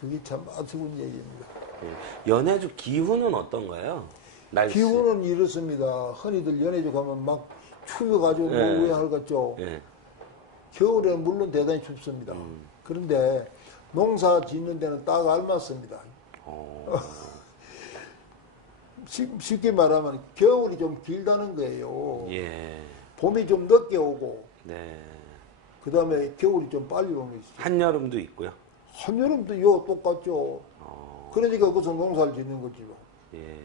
그게 참 아쉬운 얘기입니다. 예. 연해주 기후는 어떤가요? 날씨. 기후는 이렇습니다. 흔히들 연해주 가면 막 추워가지고 예. 뭐 우회하겠죠. 예. 겨울에는 물론 대단히 춥습니다. 그런데 농사 짓는 데는 딱 알맞습니다. 쉽게 말하면 겨울이 좀 길다는 거예요. 예. 봄이 좀 늦게 오고 네. 그 다음에 겨울이 좀 빨리 오는 게 있어요. 한여름도 있고요. 한여름도 요 똑같죠. 그러니까 거기서 농사를 짓는 거지 뭐. 예.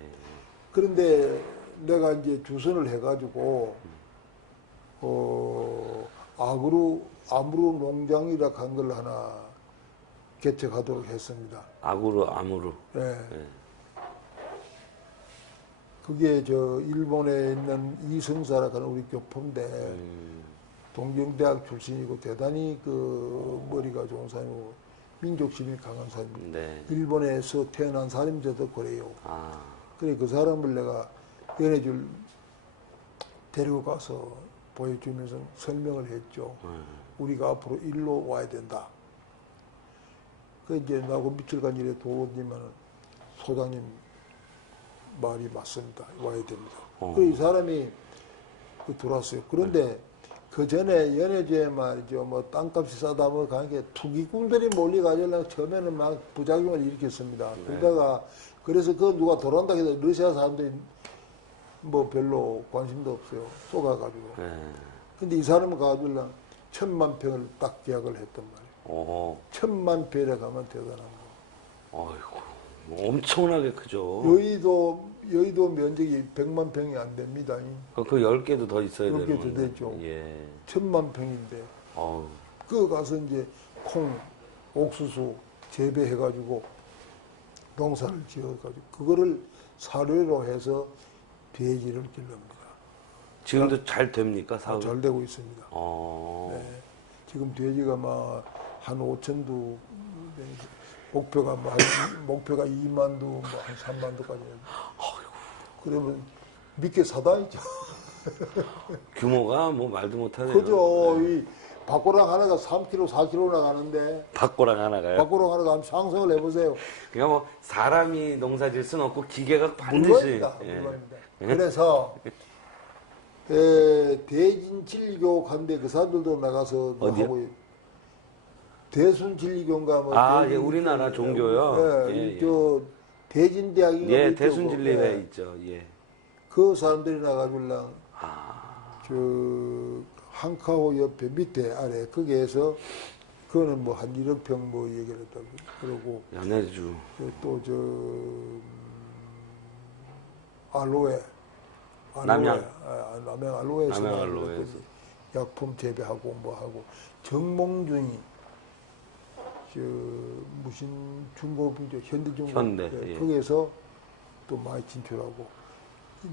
그런데 내가 이제 주선을 해가지고 아무루 농장이라 한 걸 하나 개척하도록 했습니다. 아무루. 예. 예. 그게 저 일본에 있는 이성사라고 하는 우리 교포인데 동경대학 출신이고 대단히 그 머리가 좋은 사람이고 민족심이 강한 사람입니다. 네. 일본에서 태어난 사람인데도 그래요. 아. 그래 그 사람을 내가 연해줄 데리고 가서 보여주면서 설명을 했죠. 우리가 앞으로 일로 와야 된다. 그 이제 나하고 며칠간 이래 도우니면은 소장님 말이 맞습니다. 와야 됩니다. 그래 이 사람이 들어왔어요. 그런데 그 전에 연해주에 말이죠. 뭐 땅값이 싸다 뭐 가게 투기꾼들이 몰려가지고 처음에는 막 부작용을 일으켰습니다. 그러다가 그래서 그 누가 돌아온다 해도 러시아 사람들이 뭐 별로 관심도 없어요. 쏘가가지고. 근데 이 사람은 가지고 1,000만 평을 딱 계약을 했단 말이에요. 1,000만 평에 가면 대단한 거. 아이고. 뭐 엄청나게 크죠. 여의도 면적이 100만 평이 안 됩니다. 그 10개도 더 있어야 10개 되는 더 건데. 되죠. 예. 1,000만 평인데. 어우. 그 가서 이제 콩, 옥수수 재배해가지고 농사를 지어가지고 그거를 사료로 해서 돼지를 길릅니다. 지금도 잘 됩니까, 사업이? 잘 되고 있습니다. 어. 네. 지금 돼지가 막 한 5천 두 목표가 2만도, 뭐한 3만도까지. 그러면 믿게 사다니죠. 규모가 뭐 말도 못하네요. 그죠. 이 박고랑 하나가 3kg, 4kg 나가는데. 박고랑 하나가요. 박고랑 하나가 한번 상상을 해보세요. 그러니까 뭐 사람이 농사질 수는 없고 기계가 반드시. 물론입니다. 예. 물론입니다. 그래서 대진진리교 간데 그 사람들도 나가서 뭐 어디요? 하고 대순진리교인가 뭐. 아, 예, 우리나라 종교요. 예, 예, 예. 저 대진대학인가. 예, 뭐 대순진리회 있고, 예. 있죠. 예. 그 사람들이 나가줄랑 저 한카호 옆에 밑에 아래 거기에서 그거는 뭐 한 1억 평 뭐 얘기를 했다고 그러고 연해주. 또 알로에 남양. 남양 알로에에서 남양 알로에에서. 약품 재배하고 뭐 하고 정몽준이 저 무슨 중고분죠 현대중고 현대, 예. 거기에서 또 많이 진출하고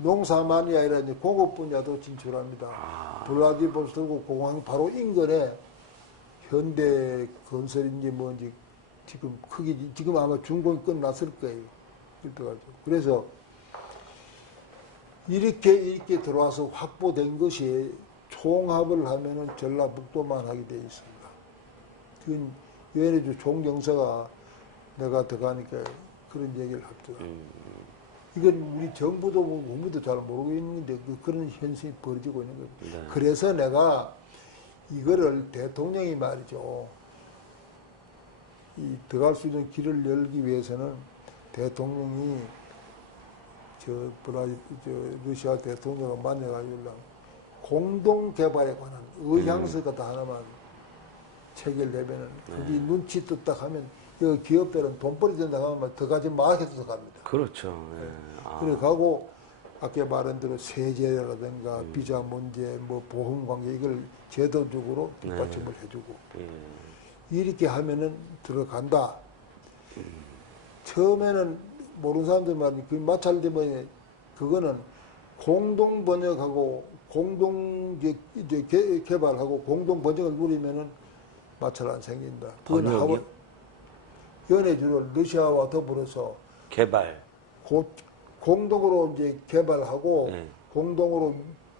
농사만이 아니라 이제 공업 분야도 진출합니다. 블라디보스토크 공항 바로 인근에 현대 건설인지 뭔지 지금 크기 지금 아마 준공이 끝났을 거예요. 그래서 이렇게 들어와서 확보된 것이 총합을 하면은 전라북도만 하게 돼 있습니다. 그건 연해주 총경사가 내가 들어가니까 그런 얘기를 하더라고요. 이건 우리 정부도 국민도 잘 모르고 있는데 그런 현상이 벌어지고 있는 거예요. 네. 그래서 내가 이거를 대통령이 말이죠. 이 들어갈 수 있는 길을 열기 위해서는 대통령이 러시아 대통령을 만나가지고 공동 개발에 관한 의향서 같은 하나만 체결되면은 거기 눈치 떴다 하면 이 기업들은 돈벌이 된다고 하면 더 가지 말아서 갑니다. 그렇죠. 예. 그래 가고 아까 말한 대로 세제라든가 비자 문제, 뭐 보험 관계 이걸 제도적으로 뒷받침을 해주고 이렇게 하면은 들어간다. 처음에는 모르는 사람들 말이 그 마찰되면 그거는 공동 번역하고 공동 이제 개발하고 공동 번역을 누리면은 마찰 안 생긴다. 번역이요? 연해주를 러시아와 더불어서 개발. 공동으로 이제 개발하고 네. 공동으로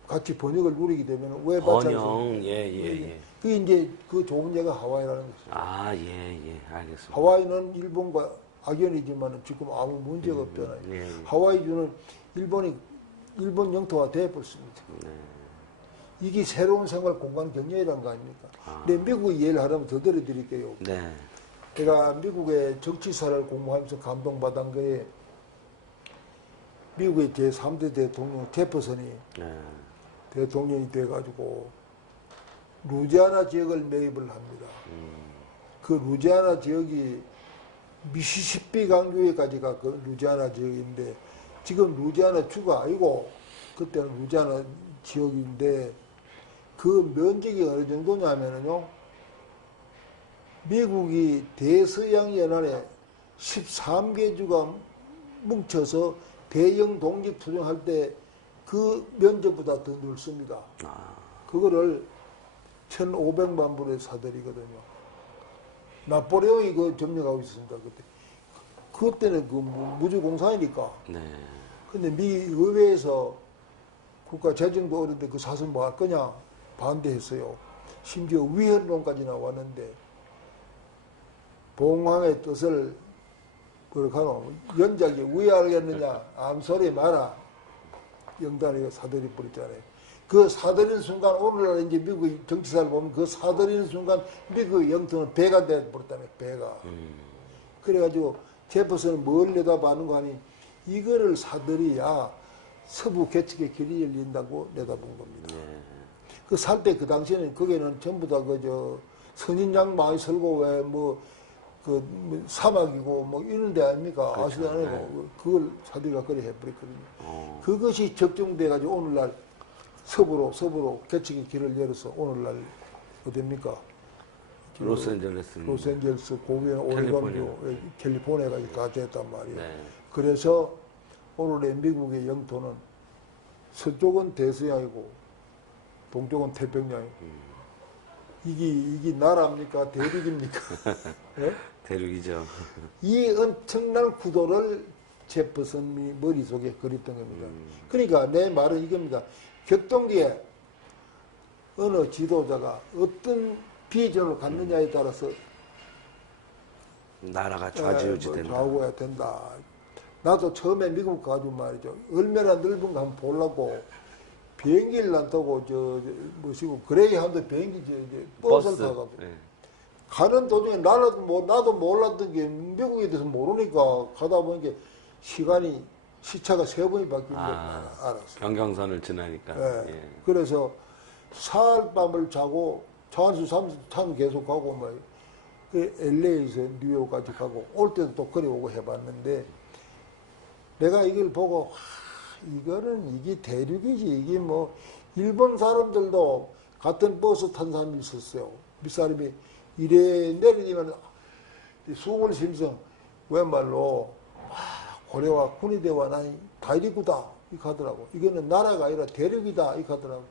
같이 번역을 누리게 되면 왜 마찰이 번영. 예. 그게 이제 그 좋은 예가 하와이라는 것이죠. 아, 예. 알겠습니다. 하와이는 일본과 악연이지만 지금 아무 문제가 없잖아요. 예. 하와이주는 일본 영토화 되어버렸습니다. 이게 새로운 생활 공간 경영이라는 거 아닙니까? 근데 미국의 이해를 하려면 더 들어드릴게요. 네. 제가 미국의 정치사를 공부하면서 감동받은 거에 미국의 제3대 대통령 제퍼슨이 대통령이 돼가지고 루지아나 지역을 매입을 합니다. 그 루지아나 지역이 미시시피 강주에까지가 그 루지아나 지역인데 지금 루지아나 주가 아니고 그때는 루지아나 지역인데 그 면적이 어느 정도냐면요. 미국이 대서양 연안에 13개 주가 뭉쳐서 대영 독립 투쟁할 때 그 면적보다 더 넓습니다. 그거를 1,500만 불에 사들이거든요. 나폴레옹이 그 점령하고 있습니다. 그때는 그 무주공사이니까. 네. 근데 미 의회에서 국가 재정도 어려운데 그 사실 뭐 할 거냐 반대했어요. 심지어 위헌론까지 나왔는데 봉황의 뜻을 그렇게 하노 연작이 위하겠느냐 암소리 마라. 영단이가 사들이 버렸잖아요. 그 사들이는 순간 오늘날 이제 미국의 정치사를 보면 그 사들이는 순간 미국의 영토는 배가 돼버렸다며 배가. 그래가지고 제퍼슨은 뭘 내다보는 거 아니 이거를 사들이야 서부 개척의 길이 열린다고 내다본 겁니다. 그 살 때 그 당시에는 거기는 전부 다 선인장 많이 설고 왜 사막이고 뭐 이런 데 아닙니까? 그렇죠. 아시잖아요. 그걸 사들이가 그래 해버렸거든요. 그것이 적중돼가지고 오늘날 서부로 개척의 길을 열어서 오늘날 어딥니까? 로스앤젤레스, 고위에 오레곤주, 캘리포니아가 다 됐단 말이에요. 네. 그래서 오늘의 미국의 영토는 서쪽은 대서양이고 동쪽은 태평양이고 이게 나라입니까? 대륙입니까? 네? 대륙이죠. 이 엄청난 구도를 제퍼슨이 머릿속에 그렸던 겁니다. 그러니까 내 말은 이겁니다. 격동기에 어느 지도자가 어떤 비전을 갖느냐에 따라서 나라가 좌지우지된다. 좌우해야 된다. 나도 처음에 미국 가지고 말이죠. 얼마나 넓은가 한번 보려고 비행기를 안 타고 뭐시고 그레이하운드 비행기 버스를 타가지고 네. 가는 도중에 나도 몰랐던 게 미국에 대해서 모르니까 가다 보니까 시차가 3번이 바뀐 걸 알았어요. 경경선을 지나니까. 예. 예. 그래서 사흘 밤을 자고 차원수 3수 계속 가고 뭐 LA에서 뉴욕까지 가고 올 때도 또 그래 오고 해봤는데 내가 이걸 보고 이게 대륙이지. 이게 뭐 일본 사람들도 같은 버스 탄 사람이 있었어요. 밑사람이 이래 내리면 숨을 쉬면서 웬말로 고려와 군의대와 나이 다이리구다 이렇게 하더라고. 이거는 나라가 아니라 대륙이다 이렇게 하더라고.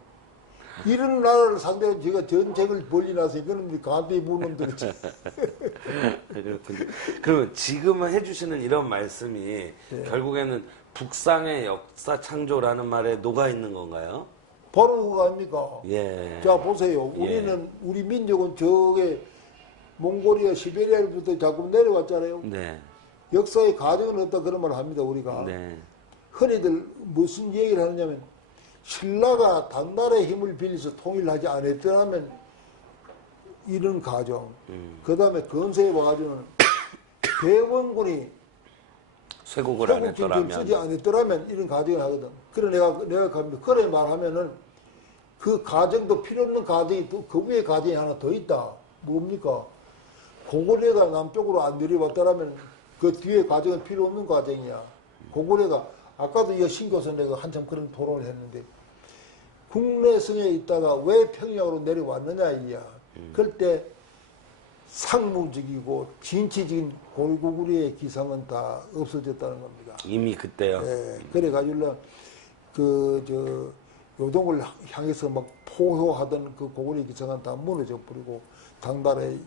이런 나라를 상대로 제가 전쟁을 벌리나서 이거는 가대에 묻는 놈들이지. 그렇군요. 그러면 지금 해주시는 이런 말씀이 결국에는 북상의 역사 창조라는 말에 녹아 있는 건가요? 바로 그거 아닙니까? 예. 자 보세요. 우리는 우리 민족은 저게 몽골이아 시베리아로부터 자꾸 내려왔잖아요. 네. 역사의 가정은 없다 그런 말을 합니다 우리가. 네. 흔히들 무슨 얘기를 하느냐면 신라가 단나라의 힘을 빌려서 통일하지 않았더라면 이런 가정. 그 다음에 건세에 와가지고는 대원군이 쇄국을 안 태국진을 했더라면. 쓰지 않았더라면 이런 가정을 하거든. 그래 내가 갑니다. 그래 말하면은 그 가정도 필요 없는 가정이 또 그 위에 가정이 하나 더 있다. 뭡니까? 고구려가 남쪽으로 안 내려왔더라면 그 뒤에 가정은 필요 없는 가정이야. 고구려가 아까도 이 신교선 내가 한참 그런 토론을 했는데 국내성에 있다가 왜 평양으로 내려왔느냐 이야. 그럴 때 상무직이고 진취적인 고구려의 기상은 다 없어졌다는 겁니다. 이미 그때요. 예, 그래가지고 요동을 향해서 막 포효하던 그 고구려의 기상은 다 무너져 버리고 당나라에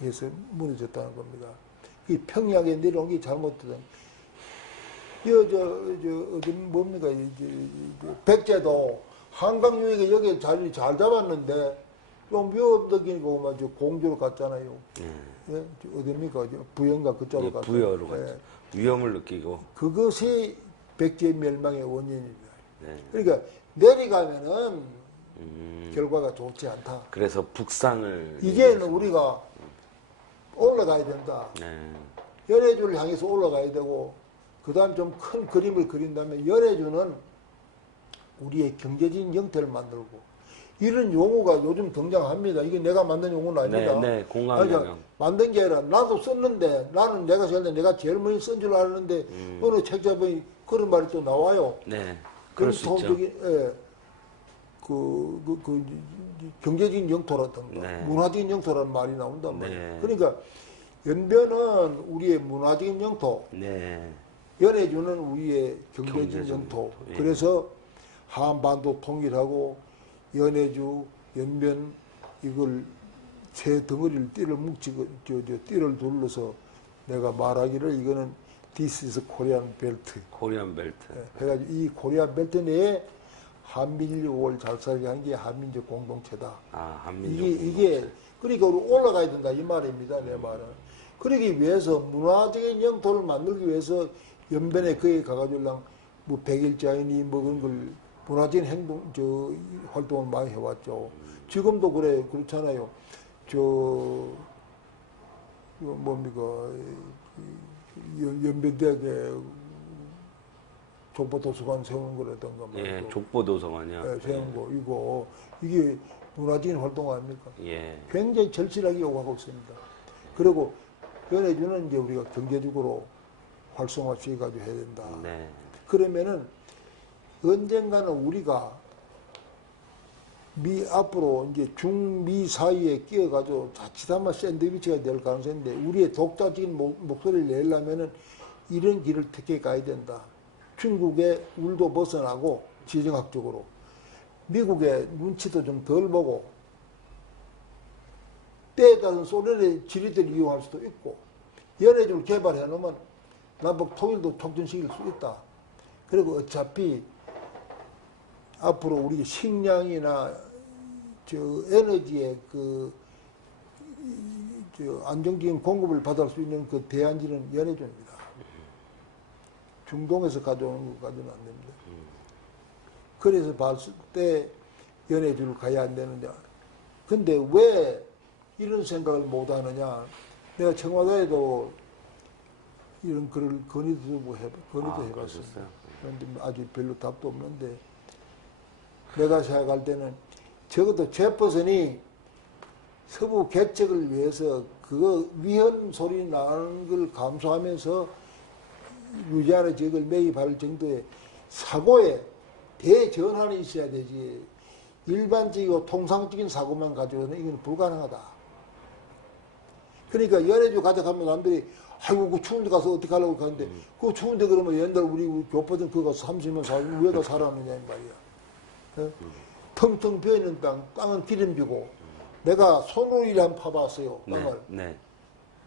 의해서 무너졌다는 겁니다. 이 평양에 내려온 게 잘못되던 어디 뭡니까 백제도 한강 유역에 여기 자리를 잘 잡았는데 좀 위협적이고 막 공주로 갔잖아요. 예? 어디입니까? 부여인가 그쪽으로 예, 갔죠. 부여로 갔죠. 위험을 느끼고. 그것이 백제 멸망의 원인입니다. 네. 그러니까 내려가면은 결과가 좋지 않다. 그래서 북상을. 이제는 우리가 올라가야 된다. 네. 연해주를 향해서 올라가야 되고 그 다음 좀 큰 그림을 그린다면 연해주는 우리의 경제적인 형태를 만들고 이런 용어가 요즘 등장합니다. 이게 내가 만든 용어는 아닙니다. 네, 공감경. 만든 게 아니라 나도 썼는데 나는 내가 제일 먼저 쓴 줄 알았는데 어느 책 잡으니 그런 말이 또 나와요. 네. 그럴 수 있죠. 예, 경제적인 영토라든가 네. 문화적인 영토라는 말이 나온단 말이에요. 네. 그러니까 연변은 우리의 문화적인 영토, 네. 연해주는 우리의 경제적인 경제적인 영토. 영토. 예. 그래서 한반도 통일하고 연해주, 연변 이걸 세 덩어리를 띠를 뭉치고 띠를 둘러서 내가 말하기를 이거는 This is Korean Belt. 코리안 벨트. 그래가지고 이 코리안 벨트 내에 한민족을 잘 살게 한 게 한민족 공동체다. 아, 한민족. 이게 그러니까 우리 올라가야 된다 이 말입니다. 내 말은. 그러기 위해서 문화적인 영토를 만들기 위해서 연변에 거기 가가지고 뭐 백일자인이 뭐 그런 걸 문화적인 활동을 많이 해왔죠. 지금도 그렇잖아요. 뭡니까 연변대학에 족보도서관 세우는 거라든가 예, 족보도서관이요. 네, 세우는 거 이게 문화적인 활동 아닙니까? 예. 굉장히 절실하게 요구하고 있습니다. 그리고 연해주는 이제 우리가 경제적으로 활성화시켜가지고 해야 된다. 네. 그러면은 언젠가는 우리가 앞으로 이제 중미 사이에 끼어가지고 자칫 한번 샌드위치가 될 가능성인데 우리의 독자적인 목소리를 내려면은 이런 길을 택해 가야 된다. 중국의 울도 벗어나고 지정학적으로 미국의 눈치도 좀 덜 보고 때에 따른 소련의 지리들을 이용할 수도 있고 연해주를 개발해 놓으면 남북 통일도 촉진시킬 수 있다. 그리고 어차피 앞으로 우리 식량이나 저 에너지의 저 안정적인 공급을 받을 수 있는 그 대안지는 연해주입니다. 중동에서 가져오는 거 가져는 안 됩니다. 그래서 봤을 때 연해주를 가야 안 되느냐. 근데 왜 이런 생각을 못 하느냐. 내가 청와대에도 이런 글을 건의도 해봤습니다. 그런데 아주 별로 답도 없는데 내가 생각할 때는 적어도 제퍼슨이 서부 개척을 위해서 그거 위헌 소리 나는 걸 감수하면서 루이지아나 지역을 매입할 정도의 사고에 대전환이 있어야 되지. 일반적이고 통상적인 사고만 가지고는 이건 불가능하다. 그러니까 연해주 가져가면 남들이 아이고 그 추운데 가서 어떻게 하려고 하는데 그 추운데 그러면 옛날 우리 교포들 그거 가서 30년 살고 왜다 살았느냐 이 말이야. 어? 텅텅 비어있는 땅은 기름지고 내가 손으로 일 한번 파봤어요. 땅을. 네.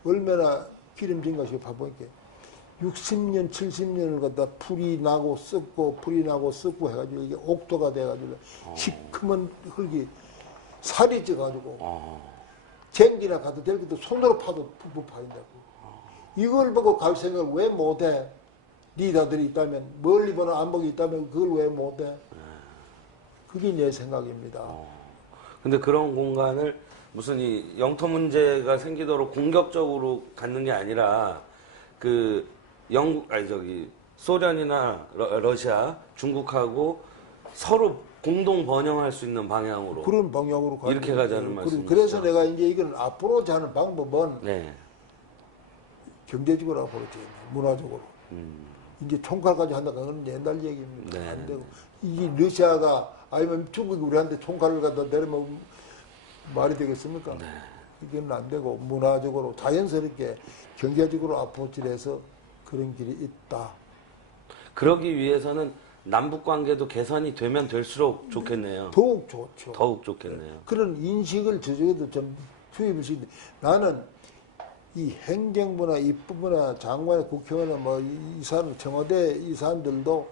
얼마나 기름진 것이 파보니까 60년, 70년을 갖다 풀이 나고 썩고 해가지고 이게 옥토가 돼가지고 시커먼 흙이 살이 쪄가지고 쟁기나 가도 될 것도 손으로 파도 푹푹 파인다고. 이걸 보고 갈 생각을 왜 못해? 리더들이 있다면 멀리 보는 안목이 있다면 그걸 왜 못해? 그게 내 생각입니다. 근데 그런 공간을 무슨 이 영토 문제가 생기도록 공격적으로 갖는 게 아니라 그 소련이나 러시아, 중국하고 서로 공동 번영할 수 있는 방향으로 그런 방향으로 이렇게 가자는 말씀이시죠? 그래서 내가 이제 이건 앞으로 하는 방법은 네. 경제적으로 앞으로 문화적으로 이제 총칼까지 한다고 하는 옛날 얘기입니다. 네. 안 되고 이 러시아가 아니면 중국이 우리한테 총칼을 갖다 내리면 말이 되겠습니까? 네. 이건 안 되고 문화적으로 자연스럽게 경제적으로 앞으로질해서 그런 길이 있다. 그러기 위해서는 남북 관계도 개선이 되면 될수록 좋겠네요. 더욱 좋죠. 더욱 좋겠네요. 그런 인식을 저쪽에도 좀 투입을 시키는데 나는 이 행정부나 입부부나 장관이나 국회의원이나 뭐 이 사람 청와대 이 사람들도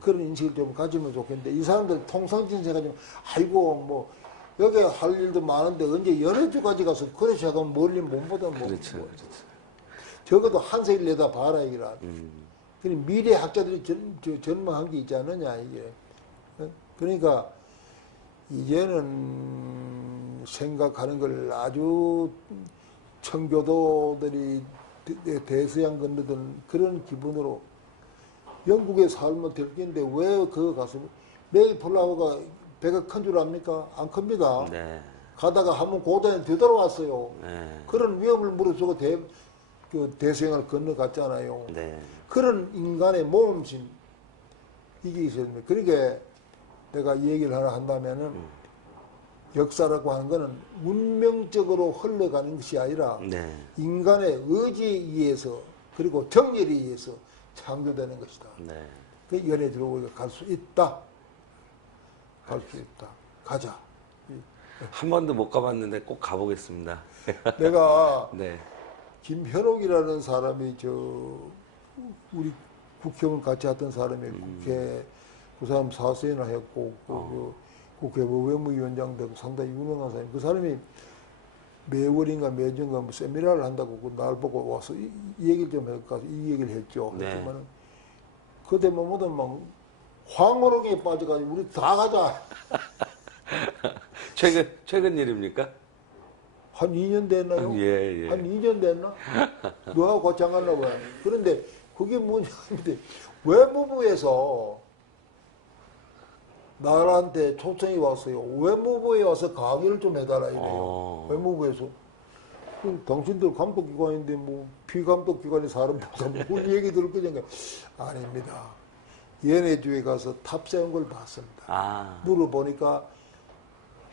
그런 인식을 좀 가지면 좋겠는데 이 사람들 통상적인 생각이 아이고 뭐 여기 할 일도 많은데 언제 연해주까지 가서 그래 시작하면 멀리 못 보다 뭐. 그렇죠. 적어도 한 세일 내다 봐라 이거라. 미래 학자들이 전망한 게 있지 않느냐 이게. 그러니까 이제는 생각하는 걸 아주 청교도들이 대서양 건너던 그런 기분으로 영국에 살면 될 텐데 왜 그거 가서 메이플라워가 배가 큰 줄 압니까? 안 큽니다. 네. 가다가 한번 고단에 되돌아왔어요. 네. 그런 위험을 무릅쓰고 대서양을 건너갔잖아요. 네. 그런 인간의 모험심 이게 있어야 됩니다. 그러니까 내가 이 얘기를 하나 한다면은 역사라고 하는 거는 운명적으로 흘러가는 것이 아니라 네. 인간의 의지에 의해서 그리고 정열에 의해서 창조되는 것이다. 네. 그 연해주로 우리가 갈 수 있다. 갈 수 있다. 가자. 한 번도 못 가봤는데 꼭 가보겠습니다. 내가 네. 김현옥이라는 사람이 우리 국회의원 같이 했던 사람이 그 사람 사수연을 했고 그 국회 외무위원장 되고 상당히 유명한 사람이 그 사람이 매월인가 매주인가 뭐 세미나를 한다고 날 보고 와서 이 얘기를 좀 할까 이 얘기를 했죠. 네. 했지만은 그때만 모두 막 황홀하게 빠져가지고 우리 다 가자. 최근 일입니까? 한 2년 됐나요? 예. 한 2년 됐나? 너하고 같이 안 가려고 해. 그런데 그게 뭐냐 하면 외무부에서 나한테 초청이 왔어요. 외무부에 와서 강의를 좀 해달라 이래요. 외무부에서. 당신들 감독기관인데 뭐 피감독기관의 사람보다 뭘 얘기 들을 거냐. 아닙니다. 연해주에 가서 탑 세운 걸 봤습니다. 물어보니까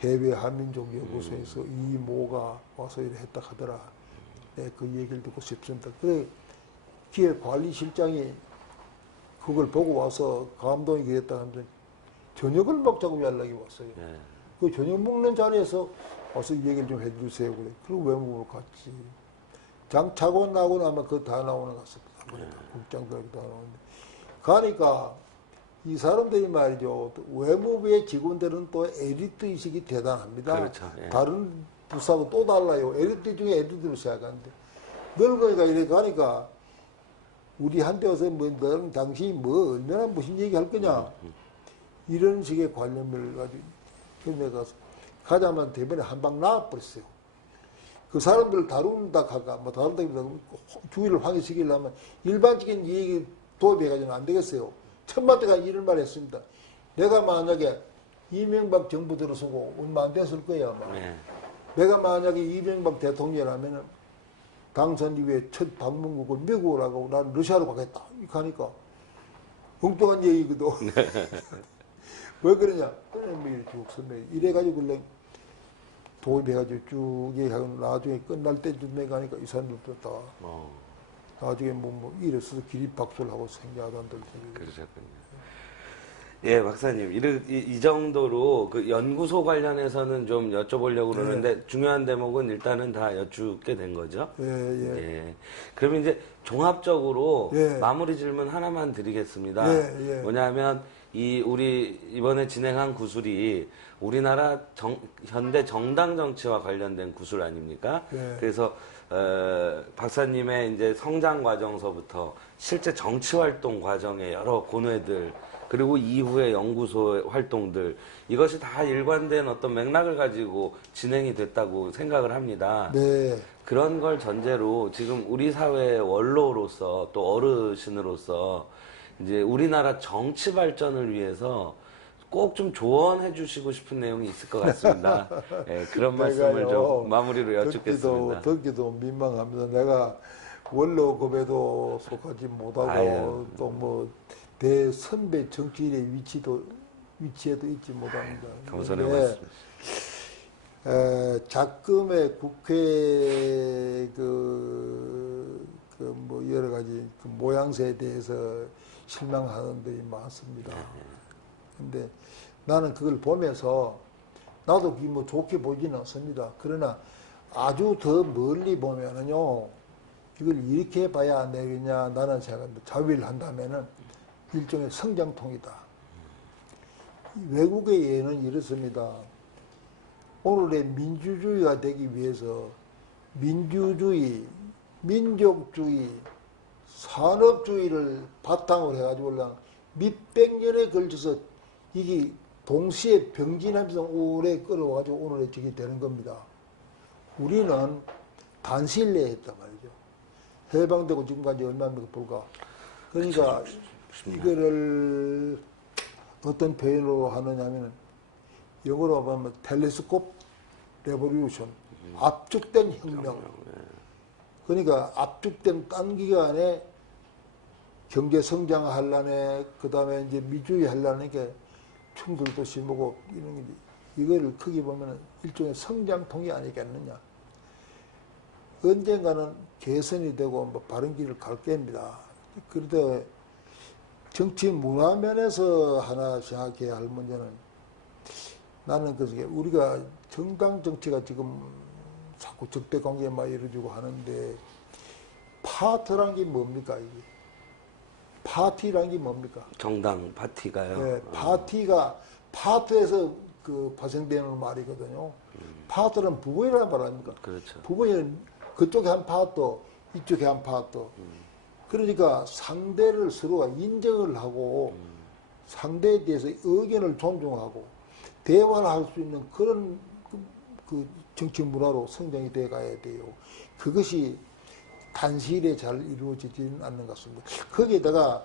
해외 한민족연구소에서 이모가 와서 이래 했다 하더라. 네, 그 얘기를 듣고 싶습니다. 그래 기획관리실장이 그걸 보고 와서 감동이 그랬다 하면서 저녁을 먹자고 연락이 왔어요. 네. 그 저녁 먹는 자리에서 와서 얘기를 좀 해주세요. 그래. 그리고 외무부로 갔지. 장 차고 나고 나면 그거 다 나오는 것 같습니다. 국장들 다 나오는데. 가니까 이 사람들이 말이죠. 외무부의 직원들은 또 에리트 의식이 대단합니다. 그렇죠. 예. 다른 부서하고 또 달라요. 에리트 중에 에리트로 시작하는데. 늙으니까 이래 가니까 우리한테 와서 뭐 너는 당신이 뭐 얼마나 무슨 얘기 할 거냐. 이런 식의 관념을 가지고 내가 가자마자 대변에 한 방 나와버렸어요. 그 사람들을 다룬다 가가 뭐 다룬다기보다 주의를 환기시키려면 일반적인 얘기 도입해가지고는 안 되겠어요. 천만대가 이런 말 했습니다. 내가 만약에 이명박 정부 들어서고 얼마 안 됐을 거야 아마. 네. 내가 만약에 이명박 대통령이라면 당선 이후에 첫 방문국을 미국으로 하고 나는 러시아로 가겠다. 이렇게 하니까 엉뚱한 얘기거든. 왜 그러냐? 그래, 뭐 이렇게 선배 이래가지고 그냥 도입해가지고 쭉 얘기하고 나중에 끝날 때쯤에 가니까 이 사람들도 다 나중에 뭐 일어서서 기립박수를 하고 생겨하던들. 그러셨군요. 예, 박사님. 이 정도로 그 연구소 관련해서는 좀 여쭤보려고 그러는데 중요한 대목은 일단은 다 여쭙게 된 거죠. 예. 그러면 이제 종합적으로 마무리 질문 하나만 드리겠습니다. 뭐냐면 우리 이번에 진행한 구술이 우리나라 현대 정당 정치와 관련된 구술 아닙니까? 그래서 박사님의 이제 성장 과정서부터 실제 정치 활동 과정의 여러 고뇌들 그리고 이후의 연구소 활동들 이것이 다 일관된 어떤 맥락을 가지고 진행이 됐다고 생각을 합니다. 그런 걸 전제로 지금 우리 사회의 원로로서 또 어르신으로서 이제 우리나라 정치 발전을 위해서 꼭 좀 조언해 주시고 싶은 내용이 있을 것 같습니다. 예, 그런 말씀을 좀 마무리로 여쭙겠습니다. 듣기도 민망합니다. 내가 원로급에도 속하지 못하고 또 뭐 대선배 정치인의 위치에도 있지 못합니다. 겸손의 말씀. 작금의 국회 뭐 여러 가지 그 모양새에 대해서 실망하는 분들이 많습니다. 근데 나는 그걸 보면서 나도 그게 뭐 좋게 보지는 않습니다. 그러나 아주 더 멀리 보면은요, 이걸 이렇게 봐야 안 되겠냐, 나는 생각합니다. 자위를 한다면은 일종의 성장통이다. 외국의 예는 이렇습니다. 오늘의 민주주의가 되기 위해서 민주주의, 민족주의, 산업주의를 바탕으로 해가지고 몇백 년에 걸쳐서 이게 동시에 병진하면서 오래 끌어와가지고 오늘의 적이 되는 겁니다. 우리는 단시일 내에 했단 말이죠. 해방되고 지금까지 얼마입니까, 불과. 그러니까 이거를 어떤 표현으로 하느냐면 영어로 보면 텔레스콥 레보루션, 압축된 혁명. 그러니까 압축된 단기간에 경제 성장하려네, 그 다음에 이제 미주의 하려니까 충돌도 심하고 이런 게 이거를 크게 보면 일종의 성장통이 아니겠느냐. 언젠가는 개선이 되고 뭐 바른 길을 갈 겁니다. 그런데 정치 문화 면에서 하나 생각해야 할 문제는 나는 그게 우리가 정당 정치가 지금 자꾸 적대 관계에 막 이루어지고 하는데 파트란 게 뭡니까 이게? 파티란 게 뭡니까? 정당 파티가요. 네, 파티가 파트에서 그 파생되는 말이거든요. 파트는 부분이라는 말 아닙니까? 그렇죠. 부분이 그쪽에 한 파트, 이쪽에 한 파트. 그러니까 상대를 서로가 인정을 하고 상대에 대해서 의견을 존중하고 대화를 할 수 있는 그런 그 정치 문화로 성장이 돼 가야 돼요. 그것이 단시일에 잘 이루어지지는 않는 것 같습니다. 거기에다가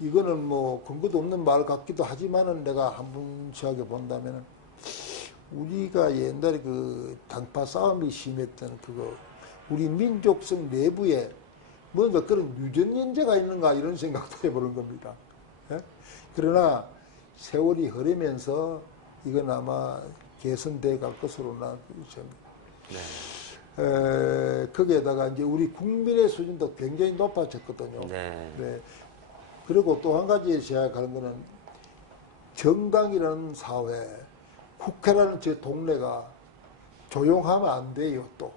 이거는 뭐 근거도 없는 말 같기도 하지만은 내가 한번 생각해 본다면은 우리가 옛날에 그 당파 싸움이 심했던 그거 우리 민족성 내부에 뭔가 그런 유전인재가 있는가 이런 생각도 해보는 겁니다. 예? 그러나 세월이 흐르면서 이건 아마 개선돼 갈 것으로 나 생각합니다. 거기에다가 이제 우리 국민의 수준도 굉장히 높아졌거든요. 네. 그리고 또 한 가지 생각하는 거는 정당이라는 사회, 국회라는 제 동네가 조용하면 안 돼요. 또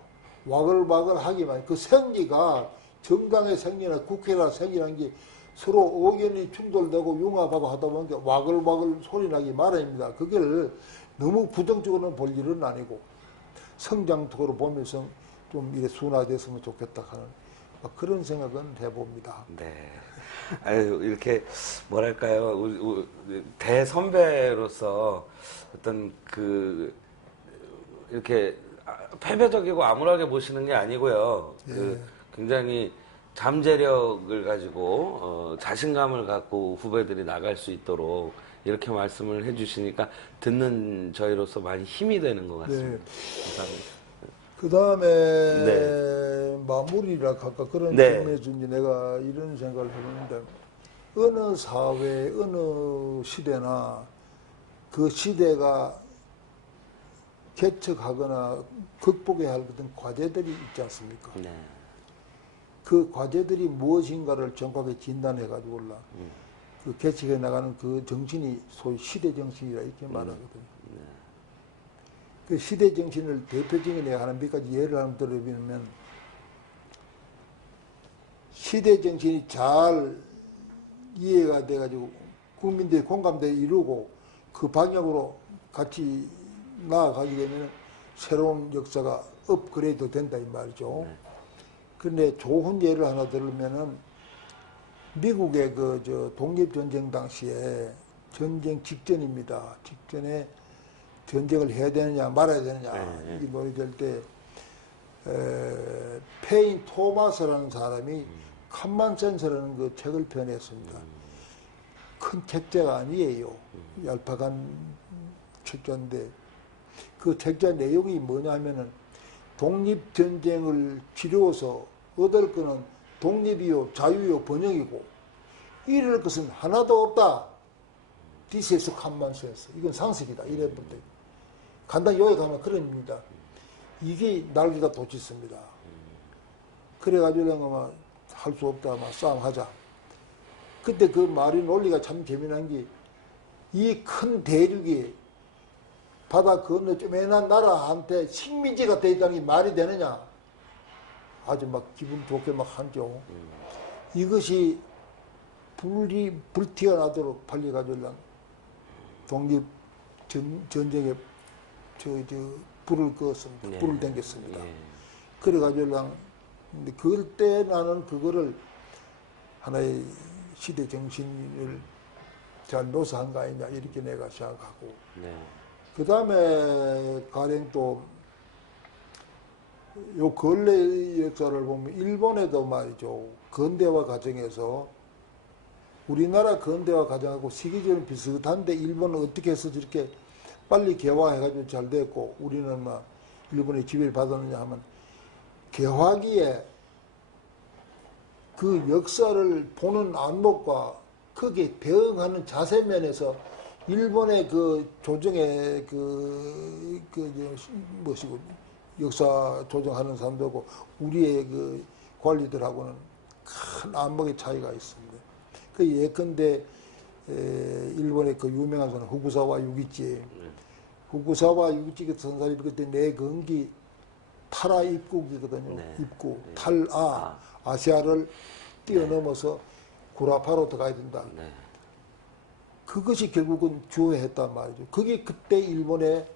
와글와글 하기만 그 생리가 정당의 생리나 국회나 생리라는 게 서로 의견이 충돌되고 융합하고 하다 보니까 와글와글 소리 나기 마련입니다. 그걸 너무 부정적으로는 볼 일은 아니고 성장적으로 보면서 좀 이래 순화됐으면 좋겠다 하는 그런 생각은 해봅니다. 네. 아유, 이렇게, 뭐랄까요, 대선배로서 어떤 이렇게 패배적이고 암울하게 보시는 게 아니고요. 굉장히 잠재력을 가지고, 자신감을 갖고 후배들이 나갈 수 있도록 이렇게 말씀을 해주시니까 듣는 저희로서 많이 힘이 되는 것 같습니다. 감사합니다. 그 다음에 네. 마무리라 할까 그런 네. 측면에서 내가 이런 생각을 해보는데 어느 사회, 어느 시대나 그 시대가 개척하거나 극복해야 할 어떤 과제들이 있지 않습니까? 네. 그 과제들이 무엇인가를 정확하게 진단해가지고 그 개척해 나가는 그 정신이 소위 시대 정신이라 이렇게 말하거든요. 그 시대 정신을 대표적인 내가 하는 몇 가지 예를 한번 들어보면 시대 정신이 잘 이해가 돼가지고 국민들의 공감대를 이루고 그 방향으로 같이 나아가게 되면 새로운 역사가 업그레이드 된다 이 말이죠. 그런데 좋은 예를 하나 들으면은 미국의 독립전쟁 당시에 전쟁 직전입니다. 직전에 전쟁을 해야 되느냐 말아야 되느냐 이 논의될 때 페인 토마스라는 사람이 칸만센서라는 그 책을 펴냈습니다. 큰 책자가 아니에요. 얄팍한 책자인데 그 책자 내용이 뭐냐 하면은 독립전쟁을 치루어서 얻을 거는 독립이요 자유요 번영이고 잃을 것은 하나도 없다. This is common sense. 이건 상식이다. 이래부터 간단히 요약하면 그런 의미입니다. 이게 날개가 돋짓습니다. 그래가지고 내가 할 수 없다. 싸움하자. 그때 그 말이 논리가 참 재미난 게 이 큰 대륙이 바다 건너 쪼매난 나라한테 식민지가 돼 있다는 게 말이 되느냐. 아주 막 기분 좋게 막 하죠. 이것이 불이 불튀어나도록 팔려가지고 독립 전쟁에 불을 끄었습니다. 네. 불을 댕겼습니다. 네. 그래가지고 그때 나는 그거를 하나의 시대 정신을 잘 묘사한 거 아니냐 이렇게 내가 생각하고 네. 그 다음에 가령 또 요 근래 역사를 보면 일본에도 말이죠. 근대화 과정에서 우리나라 근대화 과정하고 시기적으로 비슷한데 일본은 어떻게 해서 저렇게 빨리 개화해가지고 잘 됐고 우리는 막 일본의 지배를 받았느냐 하면 개화기에 그 역사를 보는 안목과 거기에 대응하는 자세 면에서 일본의 그 조정의 뭐시고 역사 조정하는 사람들하고 우리의 그 관리들하고는 큰 안목의 차이가 있습니다. 그 예컨대 일본의 그 유명한 사람 후쿠사와 유기치, 후쿠사와 유기치 같은 사람이 그때 내건기 탈아 입국이거든요. 네. 입국 탈아 아시아를 뛰어넘어서 구라파로 들어가야 된다. 네. 그것이 결국은 주요했단 말이죠. 그게 그때 일본의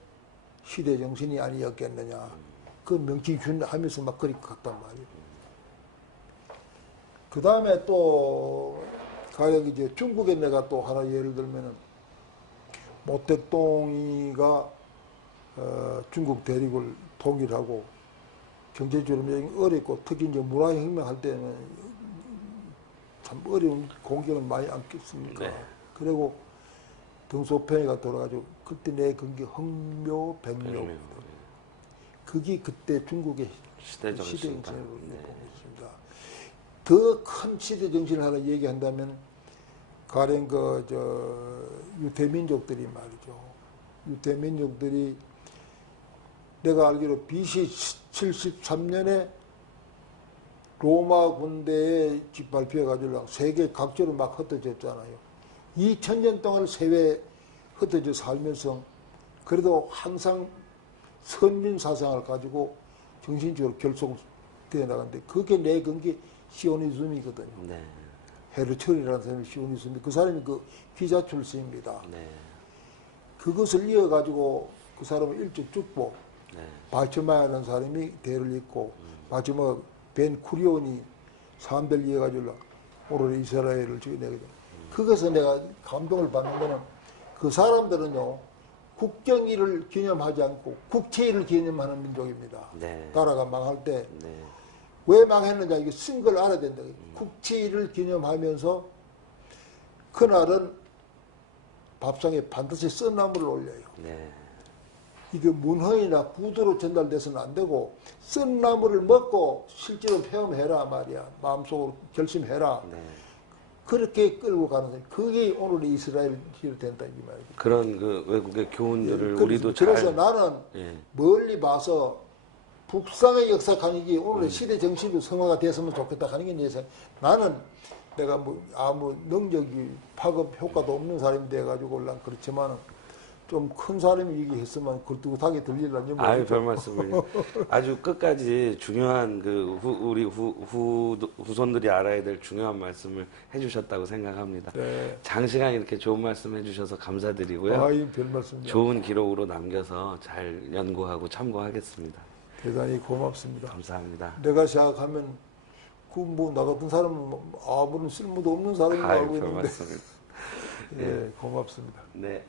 시대 정신이 아니었겠느냐. 그 명칭준하면서 막 그리 갔단 말이에요. 그 다음에 또 가령 이제 중국에 내가 또 하나 예를 들면은 모택동이가 중국 대륙을 통일하고 경제적으로 어렵고 특히 이제 문화혁명 할 때는 참 어려운 공경을 많이 안겠습니까? 네. 그리고 등소평이가 돌아가지고 그때 내 건기 흑묘 백묘 그게 그때 중국의 시대 정신으로 보고 있습니다. 더 큰 시대 정신을 하나 얘기한다면 가령 유태민족들이 말이죠. 유태민족들이 내가 알기로 BC 73년에 로마 군대에 발표해가지고 세계 각지로 막 흩어졌잖아요. 2000년 동안 세계에 흩어져 살면서 그래도 항상 선민 사상을 가지고 정신적으로 결속되어 나가는데 그게 내건 게 시오니즘이거든요. 네. 헤르철이라는 사람이 시오니즘이 그 사람이 그 기자 출신입니다. 네. 그것을 이어가지고 그 사람은 일찍 죽고 네. 바츠마라는 사람이 대를 잇고 바츠마 벤 쿠리온이 삼대를 이어가지고 오늘 이스라엘을 지어내거든. 그것에서 내가 감동을 받는 거는 그 사람들은요 국경일을 기념하지 않고 국채일을 기념하는 민족입니다. 네. 나라가 망할 때 네. 왜 망했느냐 이게 쓴 걸 알아야 된다. 국채일을 기념하면서 그날은 밥상에 반드시 쓴 나물을 올려요. 네. 이게 문헌이나 구두로 전달돼서는 안 되고 쓴 나물을 먹고 실제로 체험해라 말이야. 마음속으로 결심해라. 네. 그렇게 끌고 가는 거예요. 그게 오늘 이스라엘이 된다 이 말이죠. 그런 그 외국의 교훈들을 예, 우리도 그래서 잘. 나는 예. 멀리 봐서 북상의 역사관이지 오늘의 시대 정신도 성화가 됐으면 좋겠다 하는 게 내 생각. 나는 내가 뭐 아무 능력이 파급 효과도 없는 사람이 돼가지고 난 그렇지만 좀 큰 사람이 얘기했으면 굴뚝하게 들리려니 아유, 별 말씀을. 아주 끝까지 중요한 그 우리 후손들이 알아야 될 중요한 말씀을 해주셨다고 생각합니다. 네. 장시간 이렇게 좋은 말씀 해주셔서 감사드리고요. 아이 별 말씀이야. 좋은 기록으로 남겨서 잘 연구하고 참고하겠습니다. 대단히 고맙습니다. 감사합니다. 내가 생각하면 그 뭐 나 같은 사람은 아무런 쓸모도 없는 사람인 줄 아유, 알고 별 있는데 말씀을. 예, 고맙습니다. 네.